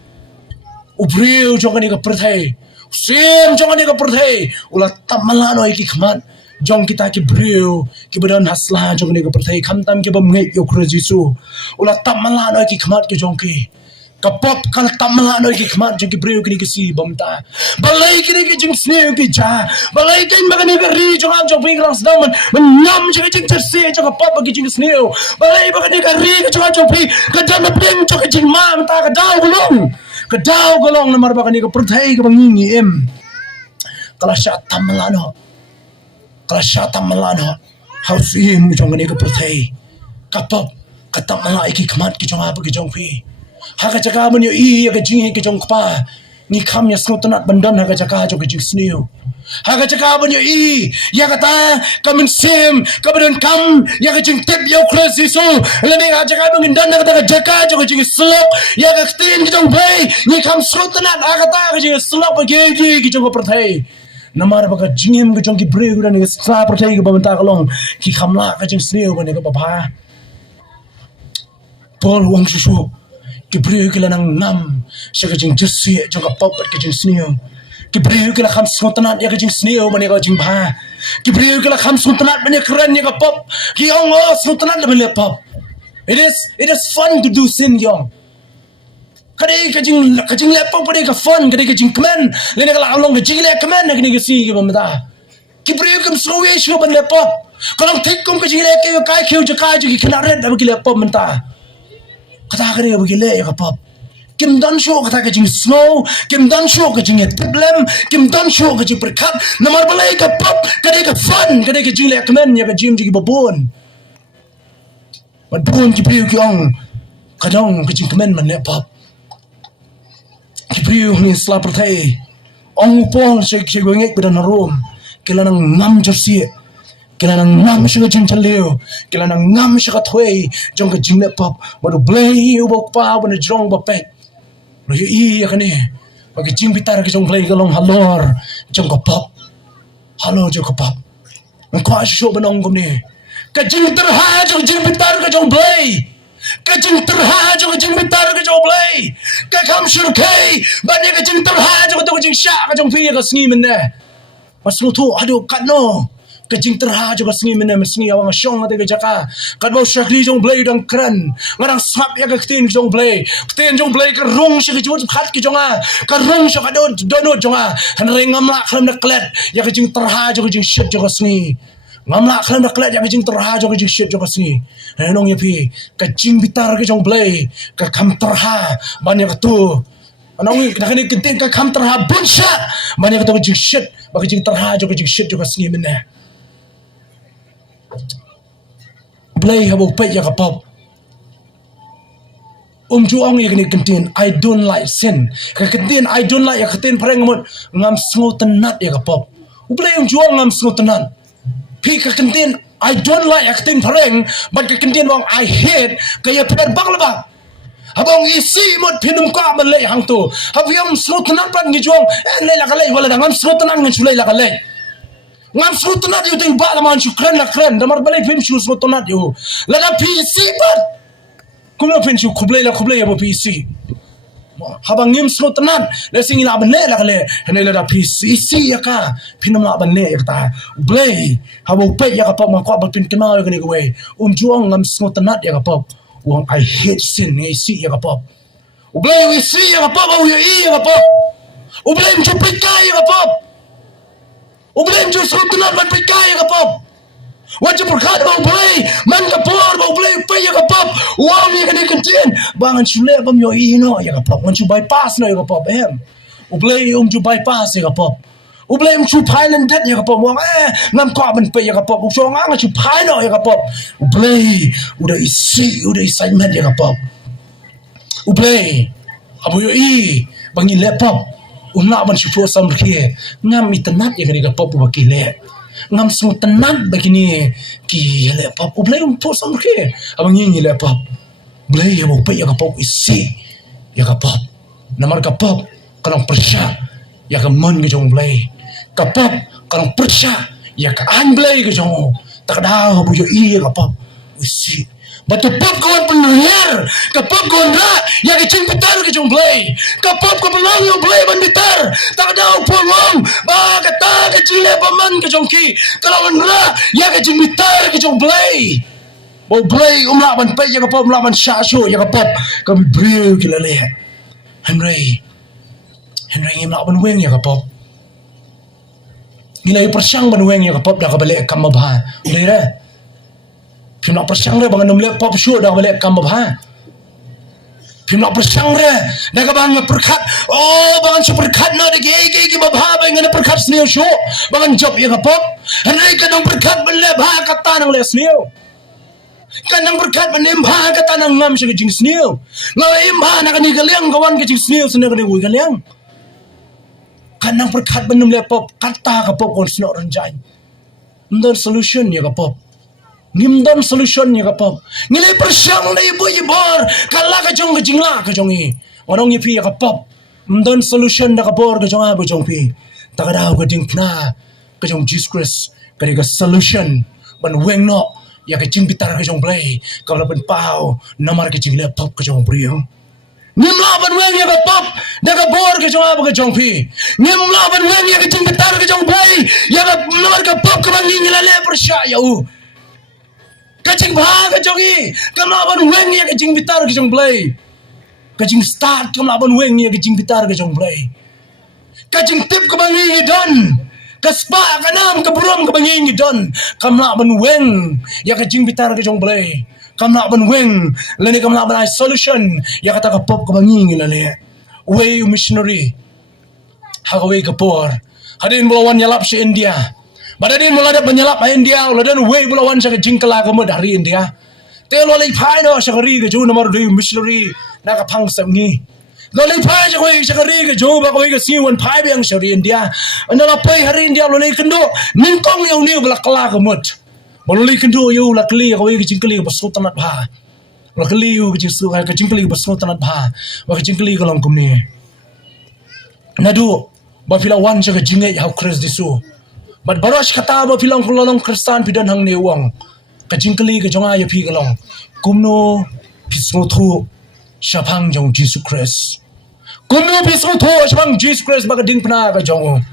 Ubriu jangan ni ke perthai, sim jangan ni ke perthai. Ulah tak malano iki khmat, jong kita ki briu, ki badan haslah jangan ni ke perthai. Kamtam ki bamngek yo kru JISU. Ulah tak malano iki khmat ki jong ki. Kapop kal tak malano iki khmat jong ki briu kini kesi bamta. Balai kini ki jing sneu ki ja. Balai kain bagani ke ri jong am jong ping ras daman. Menyam jing jing terse jong kapop bagi jing sneu. Balai bagani ke ri jong am jong ping kadang beng jong jing mam ta kadau belum. Kedau golong namar bakani ke perthai ke bangingi em. Kalau syaitan melano, kalau syaitan melano, haus im jong ni ke perthai. Kapop kata malai ki khamat ki jong apa ki jong pi. Haka jaga menyo I ke jing ki jong kpa. Ni kam ya snotanat bandan haka jaga jong ki jing sneu. Haka jaga menyo I ya kata kamen sim kamen kam ya ke jing tip ya kres JISU. Lene haka jaga mengindan haka jaga jong ki jing slok ya ke tin ki jong bay. Ni kam snotanat haka ta ki jing slok bagi ki jong perthai. Namar baka jingim ke jong ki breu dan ni sa perthai ke bamta kalong ki kamla ke jing sneu bani ke bapa. Pol wang susu ki breu ki lanang nam sa ke jing JISU jong ka pop ke jing sneu. Ki breu ki la kham snotanat ya ke jing sneu bani ka jing ba. Ki breu ki la kham snotanat bani keren ya ka pop. Ki ong snotanat bani pop. It is fun to do sin yong. Kadai kajing lepop kadai ka fun kadai kajing kemen lene kala along kajing le kemen nak ni si ke bamda ki priyo kam sowe sho ban lepop kalau thik kum kajing le ke kai khiu je kai je ki khna red ab ki lepop menta kata kadai ab ki le ya pop kim dan sho kata kajing snow kim dan sho kajing problem kim dan sho kajing perkat namar balai ka pop kadai ka fun kadai kajing le kemen ya kajing je ki babon babon ki priyo ki ong kadang kajing kemen man lepop Kipriu ni setelah perthai ong pol cek bangek badan room kila nang ngam jersey kila nang ngam sya jing chaleu kila nang ngam sya thoi jong ka jing pop baru blay ubok pa ban jong ba pek lo I ya kani bagi jing bitar ke jong blay kalong halor jong ka pop halo jong ka pop ko asyo banong gum ni ka jing terha jong bitar ke jong blay kajing terha jo kajing bitar ke jo play ka kam sur kai bani kajing terha jo to kajing sha ka jong pi ka sngi menne masmu thu adu kat no kajing terha jo ka sngi menne sngi awang shong ate ka jaka kat bo shakli jong play dang kran ngarang sap ya ka tin jong play ka rong shi ka jut khat ki jonga ka rong sha ka do no jonga han rengam la khlam na klet ya kajing terha jo kajing shit jo ka sngi ngamla khlam dak klet ya kajing terha jo kajing shit jo ka sngi henong ya pi kajing bitar ke jong blay ka kham terha bani ka tu anong nak ni kenting ka kham terha bunsha bani ka tu kajing shit ba kajing terha jo kajing shit jo ka sngi menne blay habo pe ya ka pop juang ya ni kentin I don't like sin ka kentin I don't like ya kentin pareng ngam sngotenat ya ka pop blay juang ngam sngotenat pi ka kentin I don't like acting pareng but ka kentin wang I hate kaya pedar baklaba abang isi mot pinum ka man le hang tu habiam srotanan pan ngi jong le la kale wala ngam srotanan ngi chulai la kale ngam srotanan yu ting ba la man chu kren la kren damar balai pim chu srotanan yu la da PC pat kumla pin chu khublai ya bo PC habang ngim srotanan le singi la ban le la kale hene la da PC ya ka pinum la ban le ya ta blay habo pe ya ka pa ma ko ba pin kena ya ni ko we juang ngam srotanan ya ka pa wang I hate sin ni si ya ka pop ublay we si ya ka pop au ya I ya ka pop ublay mchu pikai ya ka pop ublay mchu srotanan ban pikai ya ka pop wajib berkat bau ublay man ka por bau ublay pe ya ka pop wow ni ka ni kentin bangan chule bam yo I no ya ka pop man chu bypass no ya ka pop em ublay chu bypass ya ka pop ublay chu pilot det ya ka pop wang ngam ko ban pe ya ka pop chu ngang chu pilot ya ka pop ublay udah isi assignment ya ka pop ublay Abu yo bangi lepop umla ban shufu sam khie ngam itanat ya kani pop bakile ngam sung tanat begini ki lepop ublai pop sam khie abangi ni lepop blai ya mo pe ya pop isi ya pop namar pop kalau persya ya mon ke jong blai pop kalau persya ya an blai ke jong tak dah abu yo ya pop isi batu pop kawan penyer kapop kawan ra ya ke cing pitar ke jong blai kapop ko belong yo blai ban pitar tak ada polong ba kata ke cile paman ke jong ki kalau ra ya ke cing pitar ke jong blai bo blai umla ban pe ya kapop umla ban sha sho ya kapop kami bril ke lele Henry ngimla ban weng ya kapop ngilai persang ban weng ya kapop dah ka balik kam ba udah ra Phim nak persang re bangan nomlek pop show dah balik kam bah. Phim nak persang re dah ka bang perkhat. Oh bangan super khat na de ge babha bangan perkhat sneo show. Bangan job ya pop. Hanai ka nang perkhat ban le bah kata nang le sneo. Kan nang perkhat ban nem bah kata nang ngam se jing sneo. Ngai im bah nak ni galiang kawan ke jing sneo sene ka ni ui galiang. Kan nang perkhat ban nomlek pop kata ka pop kon sneo ranjai. Ndon solution ya ka pop. Ngimdon solution ya kapop ngilai persang na ibu BOR kala ka jong ka jingla ka jong i wanong ipi ya kapop mdon solution na BOR ka jong abu jong pi takadaw ka DIENGPHNA ka jong JISU ka solution ban weng no ya ka jing bitar ka jong blay ka ban pau namar ka jing laptop ka jong briang ngimla ban weng ya kapop da ka BOR ka jong abu ka jong pi ngimla ban weng ya ka jing bitar ka jong blay ya ka namar ka pop ka ban ngila le persya ya Kajing bah kajongi, kemlaban weng ya kajing bitar kajong blay, kajing start kemlaban weng ya kajing bitar kajong blay, kajing tip kebangi don, kaspa kanam keburum kebangi don, kemlaban weng ya kajing bitar kajong blay, kemlaban weng, lene kemlaban solution ya kata kapop kebangi lele, way missionary, hagaway kapor, hadin bulawan yalap si India. Badadin mula ada penyelap India, uladan way bulawan sa kajingkala kamud hari India. Te lo lay pai no sa kari ka jo nomor 2 missionary nakapang sa ngi. Lo lay pai sa kari ka jo ba ko ka siwan pai bang sa India. Ano la pai hari India lo lay kendo ningkong yaw ni bala kala kamud. Lo lay kendo yaw la kli ka ka jingkali ka basot tanat ba. Lo kli yaw ka jingkali ka basot tanat ba. Wa ka jingkali ka lang kumni. Nadu ba filawan sa ka jingay how Christ disu. But baros kata ba pilang kulong Kristan pidan hang ni wang kajingkali ka jonga ya pi kalong kumno pismo thu syapang jong JISU kumno pismo thu syapang JISU baga DIENGPHNA ka jong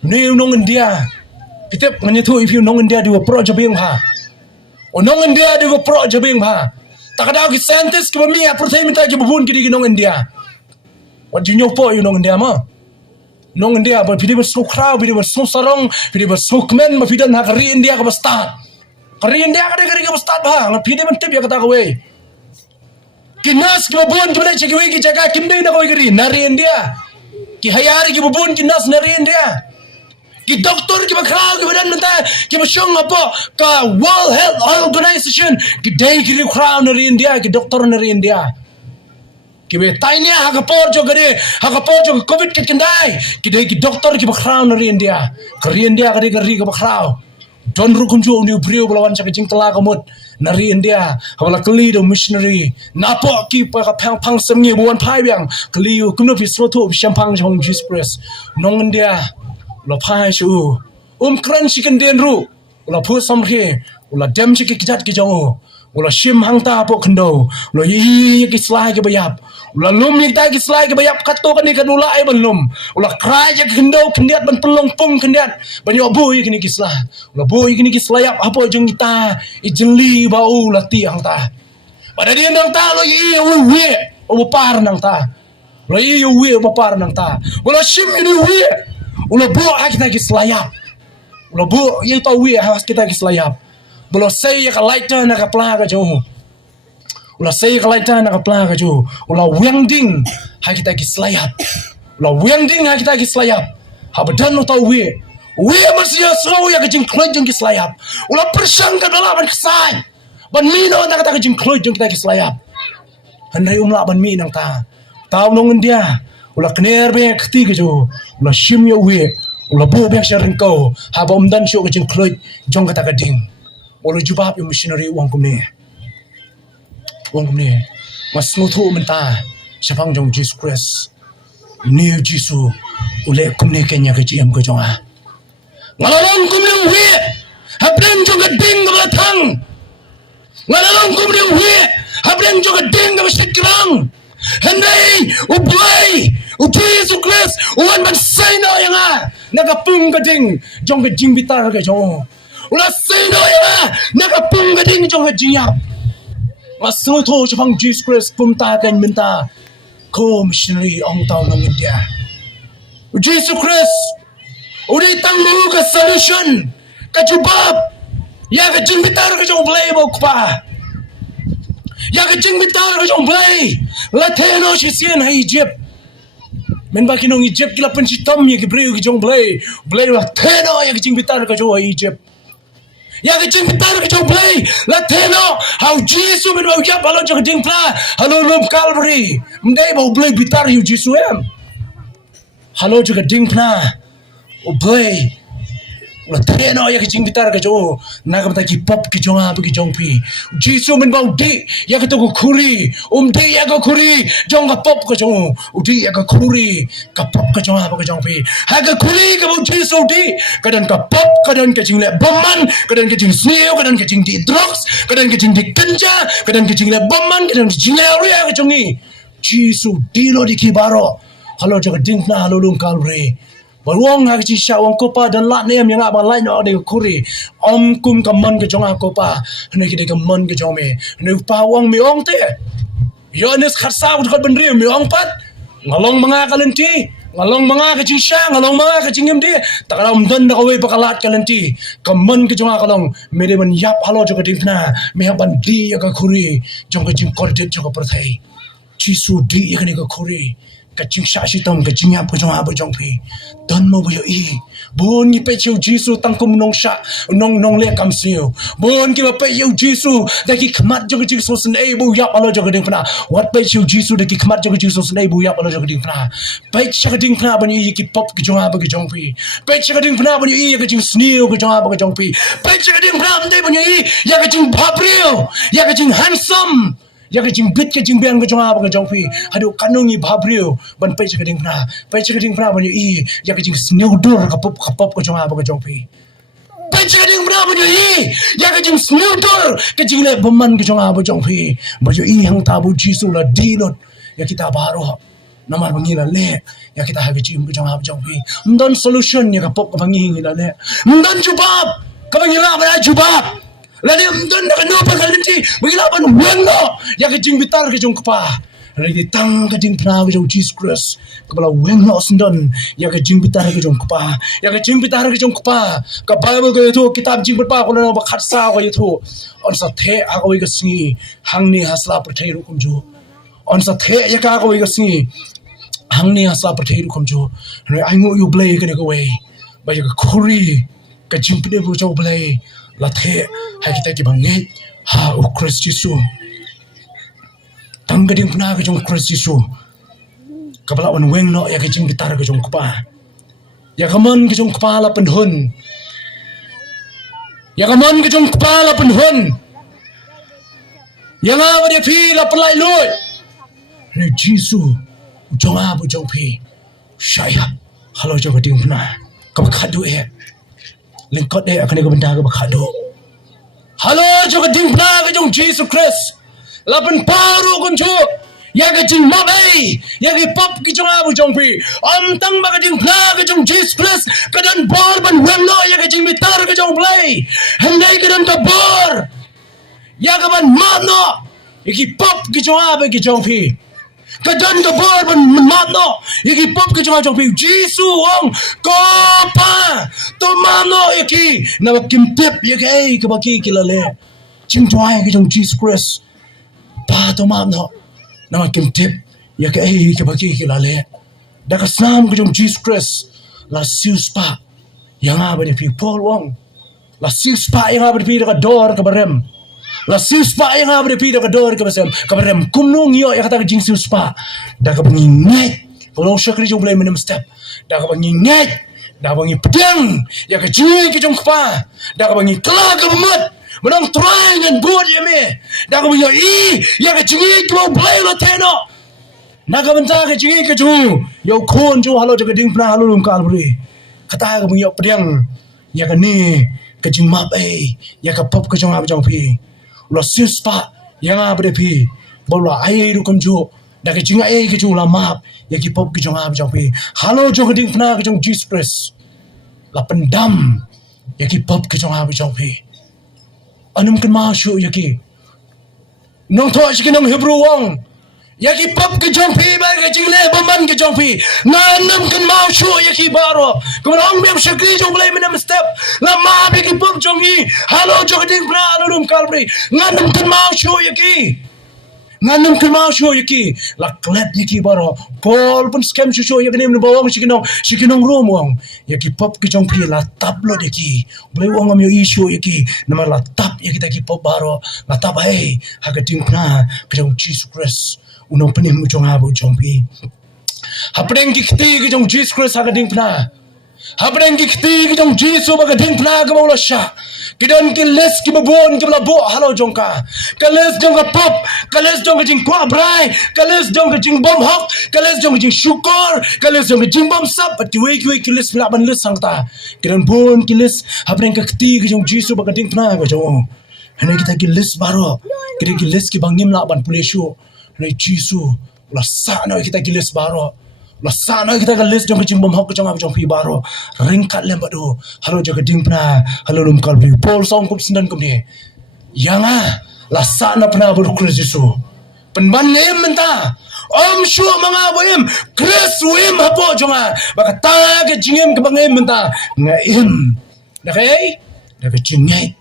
ni nong India pitep ngani thu if you nong India diwa pro jabing ha nong India diwa pro jabing ha takadaw ki scientist ki bamia protein minta ki bubun ki nong India what you know po you nong India ma nong India ba pidi bersu crowd pidi bersu sarong pidi bersu kemen ba pidan ha kari India ka basta kari India ka kari ka basta ba pidi man tip ya kata kowe kinas ki babon ki bale cheki we ki jaga kimde na kowe kari nari India ki hayari ki babon kinas nari India ki doktor ki bakraw ki badan menta ki basyong apa ka World Health Organization ki day ki crowd nari India ki doktor nari India kibe tainya hakapor jo gade hakapor jo covid kit kendai kidai ki doktor ki bakraw na India kari India kari ka bakraw don rukum jo ni brio belawan sa kajing tela kamut na India habala kli do missionary napo ki pa ka pang semngi buan pai biang kli kumno pi soto champang jong JISU nong India lo pai su kran chicken den ru lo pu samri lo dem chi ki jat ki jong ulah shim hang ta po kendo lo yi ki slai ke bayap ulah lum yi ta ki slai ke bayap kato kan ni kan ulah ai ban lum ulah krai je kendo kendiat ban pelong pung kendiat ban yo boy kini ki slai ulah boy kini ki slai ap apo jeng kita ijeli bau ulah ti hang ta pada dia nang ta lo yi we o par nang ta lo yi we o par nang ta ulah shim ini we ulah bo kita ki slai ap ulah bo yi ta we has kita ki slai ap Bolo say ka lighter na ka plaga jo. Ula say ka lighter na ka plaga jo. Ula wengding ha kita ki slayap. Ula wengding ha kita ki slayap. Ha badan no tau we. We masih so ya ka jing kloy jing ki slayap. Ula persang ka dala ban kesai. Ban mino na ka jing kloy jing kita ki slayap. Hanai umla ban mi nang ta. tahu nong dia ulah kner be keti ke jo ulah shim yo we ulah bo be sharing kau ha bom dan syo ke jing kloit jong kata gading ulah jubab yo missionary wang kumne mas nguthu menta sapang jong Jesus Christ new JISU ule kumne kenya ke jim ke jong a ngalalong kumne we habren jong gading ke thang ngalalong kumne we habren jong gading ke sikrang Henday, ublay, Jesus Christ, uwan man sino yang nagapung gading, jong gading bitar ke jong. Ulah sino yang nagapung gading jong gading yap. Masuk tu cakap Jesus Christ pumta kan minta, ko missionary ong tau nang India. Jesus Christ, udah tanggu ke solution, ke jubab, ya gading bitar ke jong ublay bau kupa. Ya ke jing bitar ke jong blai la theno chi sien hai Egypt men ba kinong Egypt kila pen chitom ye ke breu ke jong blai la theno ya ke jing bitar ke jong Egypt ya ke jing bitar ke jong blai la theno how JISU men ba ya balo jong ding pla halo lom Calvary mdai ba blai bitar yu JISU em halo jong ding pna blai la theno ya ke jing bitar ke jo nagam ta ki pop ki jonga ki jong pi JISU men bau di ya ke to khuri di ya ko khuri jong ka pop ko jong di ya ko khuri ka pop ko jonga ke jong pi ha ka khuri ka bau JISU di kadan ka pop kadan ke jing le bomman kadan ke jing sneo kadan ke jing di drugs kadan ke jing di ganja kadan ke jing le bomman kadan ke jing le ria ke jongi JISU di lo di ki baro halo jaga ding na halo lung Calvary Baruang hak cisha wang kopa dan lat nem yang abang lain ada kuri om kum kaman ke jonga kopa hene kide kaman ke jome hene pawang mi ong te yones kharsa ut ben ri mi ong pat ngalong manga kalenti ngalong manga ke cisha ngalong manga ke cingem di takaram dan da we bakalat kalenti kaman ke jonga kalong mere ban yap halo jo keding na me ban di ya ka kuri jong ke jing kordet jo ka perthai JISU di ya ke kuri kacing saksi tom kacing apa jong pi dan mau boyo i bon ni pe chiu JISU tangkum nong sha nong le kam siu bon ki pe yu JISU da ki khmat jong kacing so sen e bu yap alo jong ding pna wat pe chiu JISU da ki khmat jong kacing so sen e bu yap alo jong ding pna pe chak ding pna ban i ki pop ki jong apa ki jong pi pe chak ding pna ban i kacing sneo ki jong apa ki jong pi pe chak ding pna ban ban i ya kacing bhabriu ya kacing handsome ya ke jing bit ke jing biang ke jong apa ke jong pi hadu kanungi bhabriu ban pe chakading pra ban i ya ke jing snowdur ka pop ke jong apa ke jong pi pe chakading pra ban i ya ke jing snowdur ke jing le beman ke jong apa jong pi ban i hang tabu JISU la dinot ya kita baro namar bangila le ya kita ha ke jing ke jong apa jong pi ndon solution ya ka pop ka bangi ngila le ndon jubab ka bangila ba jubab Ladi mdon na kanu pa kalenti magilaban wengo ya ke jing bitar ke jong kpa ladi tang ke jing pra ke jong Jesus Christ kepala wengo sendon ya ke jing bitar ke jong kpa ya ke jing bitar ke jong kpa ka Bible ke tu kitab jing berpa ko na ba khatsa ko tu on sa the a ko ke singi hangni hasla perthai ru kum jo on sa the ya ka ko ke singi hangni hasla perthai ru kum jo ai ngo you play ke ko we ba ya ke khuri ke jing pide bu jo play la the hai kita ki bangai ha o Christ JISU tanggading pna ke jong Christ JISU kabala wan weng no ya ke jing bitar ke jong kpa ya kaman ke jong kpa la penhun ya kaman ke jong kpa la penhun ya nga ba de phi la plai loi ne JISU jong a bu jong phi shaya halo jong ding pna ka khadu e lingkot dia akan benda ke bakado halo jo ding pla ke jong JISU Christ lapan paru kun chu ya ke jing mabai ya ke pop ki jong abu jong pi am tang ba ke ding pla ke jong JISU Christ ke dan bor ban wemno ya ke jing mitar ke jong play handai ke dan ka bor ya ke ban mano ki pop ki jong abu ki jong pi Kadan ka bor ban matno iki pop ke jong pi JISU ong kopa to mano iki na kimtep ya ke ka baki kilale jing twai ke jong JISU Christ pa to mano na kimtep ya ke ka baki kilale da ka sam ke jong JISU Christ la sius pa yang aba ni pi Paul wong la sius pa yang aba pi ka dor ka barem La suspa yang abre pi da kador ka basam ka barem kumnung yo ya kata jing suspa da ka bengingat kalau syakri jong boleh menem step da ka bengingat da bangi pedang ya ka jing ke jong kpa da ka bangi kala ka bemut menang try ngan buat ya me da ka bengi ya ka jing ke boleh lo teno na ka benta ka jing ke jong yo khon jo halo ja ka ding pna halo lum kal bri kata ka bengi pedang ya ka ni ka jing map ya ka pop ka jong ab jong pi lo suspa yang abre pi bola ai ru kam jo da ke jinga ke jo la map ya ki pop ke jong ab jong pi halo jo ding pna ke jong Jesus Christ la pendam ya ki pop ke jong ab jong pi anum kan ma shu ya ki nong tho shi nong hebrew wong ya ki pop ke jong pi ba ke jingle baman ke jong pi nanam kan ma shu ya ki baro kumrong mem shakri jong blai menem step la ma be ki pop jong hi halo jo ding pna alum kalbri nanam kan ma shu ya ki nganam kan ma shu ya ki la klep ya ki baro kol pun scam shu ya kenem bawang shikinong room wong ya ki pop ke jong pi la tap lo ya ki blai wong am yo issue ya ki nama la tap ya kita ki pop baro la tap hai ha ka ding pna ke jong Jesus Christ unong penim jong abu jong pi hapdeng ki khti ke jong Jesus Christ ha ka ding pna hapdeng ki khti ke jong Jesus ba ka ding pna ka bola sha kidon ki les ki babon ki bo halo jong ka les jong ka pop les jong ka jing kwa brai les jong ka jing bom hok les jong ka jing syukur les jong ka jing bom sap but we ki les la ban les sangta kidon bon ki les hapdeng ka khti ke jong Jesus ba ka ding pna ka jong hene kita ki les baro kidon ki les ki bangim la ban pulishu Rai Jisu la sana kita gilis baro la sana kita gilis jong kecing bom hok jong ab jong pi baro ringkat lem bado halo jaga ding pna halo lum kal bi pol song kup sinan kum ni yanga la sana pna ber Kristus Jisu penban ngem menta om shu manga boem Kris wem hapo jonga baka ta ke jingem ke bangem menta ngaim da kai da ke jingai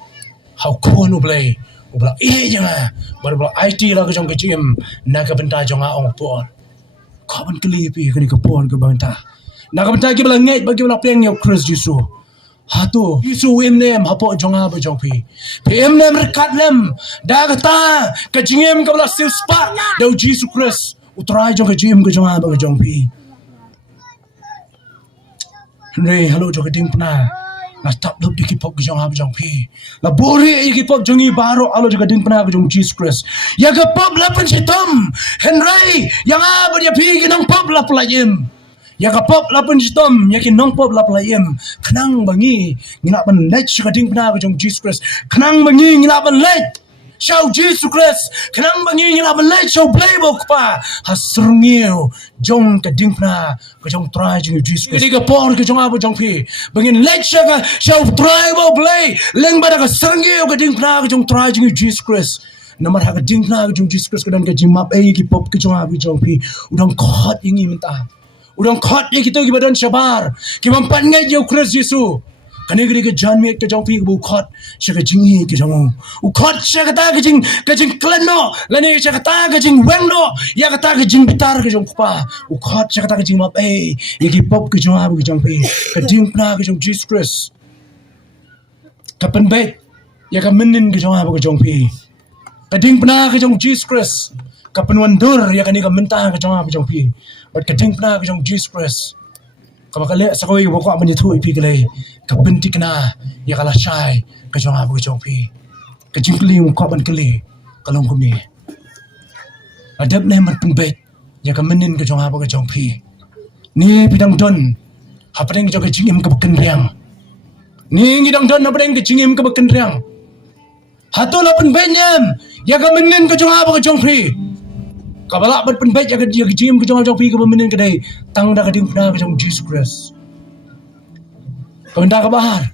hau kon ublai ubla jangan baru IT lah ke jong ke jim nak ke benta jong ong pon kau ban keli pi ke ni ke pon ke benta nak ke benta ke bela ngai bagi bela peng yo Kris Jisu hatu Jisu em nem hapo jong ba jong pi em nem rekat lem da kata ke jim ke bela spa da Jisu Kris utrai jong ke jim ke jong ba ke jong pi Re halo jong ke ding pna la tap lop di kipop ke jong ab jong pi la bori i kipop jong i baro alo jaga ding pna ke jong Jesus Christ ya ke pop la pen sitom henry yang ab dia pi ke nong pop la playem ya ke pop la pen sitom ya ke nong pop la playem kenang bangi ngila ban let jaga ding pna ke jong Jesus Christ kenang bangi ngila ban let Shau Jesus Christ kenang bangi ngila ban let shau playbook pa hasrungio jong ke ding pna ke jong try jong Jesus Christ ke por ke jong ab jong pi bangin let shaga shau try bo play leng bada ke serngio ke ding pna ke jong try jong Jesus Christ namar ha ke ding pna ke jong Jesus Christ ke dan ke jimap ki pop ke jong ab jong pi udang khot ingi minta udang khot ye kita ki badan sabar ki mampan ngai yo Kris Jisu kani gri ke jan me ke jong pi bu khot shaga jingi ke jong u khot shaga ta ke jing kleno lani shaga ta ke jing wengno ya ka ta ke jing bitar ke jong pa u khot shaga ta ke jing map ye ki pop ke jong ab ke jong pi ke ding pna ke jong Jesus Christ kapan bet ya ka menin ke jong ab ke jong pi ke ding pna ke jong Jesus Christ kapan wandur ya kani ka mentah ke jong ab ke jong pi bat ke ding pna ke jong Jesus Christ kabakale sakoi boko amani thui pi gele ka binti kena ya kala shai ka jong abu jong pi ka jingkli ko ban kele kalong kum ni adab ne man penbet ya ka menin ka jong abu ka jong pi ni bidang don hapeng jo ka jingim ka beken riang ni ngidang don hapeng ka jingim ka beken riang hatol penbet nyam ya ka menin ka jong abu ka jong pi kabala bat penbet ya ka jingim ka jong pi ka menin ka dai tang da ka ding pna ka jong Jesus Christ Kau bahar.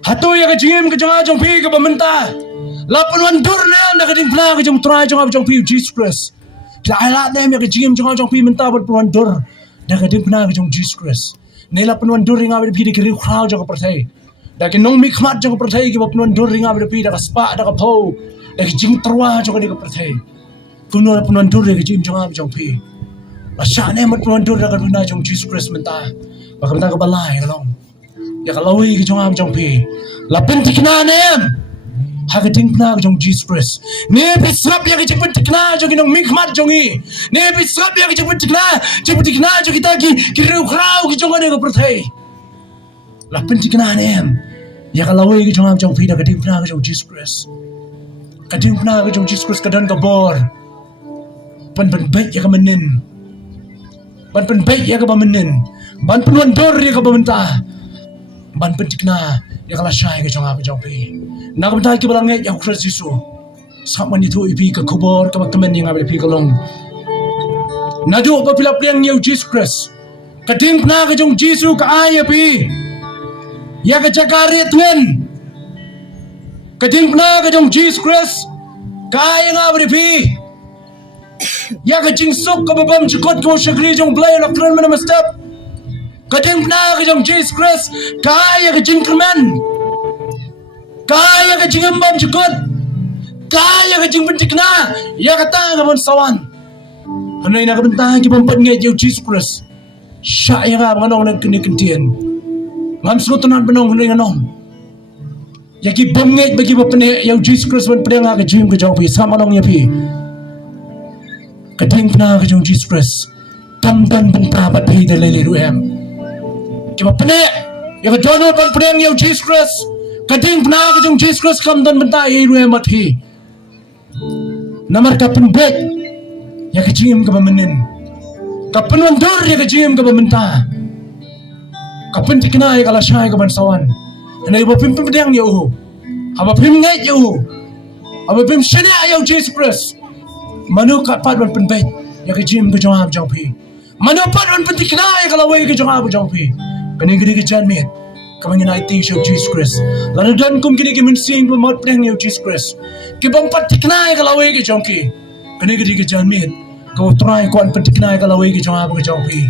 Hatu ya ke jingim ke jong pi ke pementa. Lapun wandur ne anda ke ding pla ke jong try jong pi Jesus Christ. Bila alat ne ya ke jingim jong pi menta bat wandur. Da ke ding pla ke jong Jesus Christ. Ne lapun wandur ringa pi de ke riu khrau jong pertai. Da ke nong mikmat jong pertai ke lapun wandur ringa pi da ka spa da ka pau. Da ke jing terwa jong ke pertai. Kuno lapun wandur ke jingim jong pi. Masya ne mat wandur da ka duna jong Jesus Christ menta. Baka menta ka balay kalong ya kalawi ki jong am jong pi la penti kna nem Hagating pna jong Jesus Christ. Ne bisrap ya ke pentikna jong inong mikmat jongi. Ne bisrap ya ke pentikna jong kita ki riu krau ki jong ane ko perthai. La pentikna ne ya kalawai ki jong am jong phi da hagating pna jong Jesus Christ. Hagating pna jong Jesus Christ kadan ka bor. Ban baik ya ka menin. Ban baik ya ka menin. Ban penuan dor ya ka bentah. Ban pentikna ya kala syai ke jong am jong phi. Nak bentar kita berangai yang Kristus JISU. Sama ni tu ipi ke kubur ke kemen yang ada ipi kalong. Nadu apabila yang yang Jesus Kristus. Kading pernah ke jong JISU ke ayah pi. Ya ke cakari Tuhan. Kading pernah ke jong Jesus Kristus. Ke ayah yang ada ipi. Ya ke jingsuk ke babam cekot ke syakri jong belai lakran mana mestap. Kading pernah ke jong Jesus Kristus. Ke ayah ke jingkerman. Kaya ka jing ambam jukot. Kaya ka jing pentikna. Ya kata ka mon sawan. Hanay na ka bentah ki pampat ngai jeu Jesus Christ. Sya ya ka banong nang kini kentian. Ngam sutunan banong hanay nganong. Ya ki bom ngai bagi bapane yang Jesus Christ ban pedang ka jing ka jong pi sama nong ya pi. Kading pna ka jong Jesus Christ. Tamban bentah bat pi de lele ruem. Ki bapane ya ka dono ban pedang yang Jesus Christ. Kading pernah ke jong Jesus Christ kam dan bentai iru emat hi. Namar kapen bek ya kecim ke bamenin. Kapen wandor ya kecim ke bamenta. Kapen tikna ya kala syai ke bansawan. Hana ibu pim pedang ya uhu. Aba pim ngai ya uhu. Aba pim syana ya Jesus Christ. Manu kapat ban pen bek ya kecim ke jong ab jong pi. Manu pat ban pen tikna ya kala wei ke jong ab jong pi. Kani gede ke jan mit. Kamangin ay tisyo Jesus Christ. Lalo dan kum kini kimin pemot pedang yung Jesus Christ. Kibang patiknay kalaway ki jongki. Kani gadi ka jan mit. Kau try kuan patiknay kalaway ki jong abo ka jongki.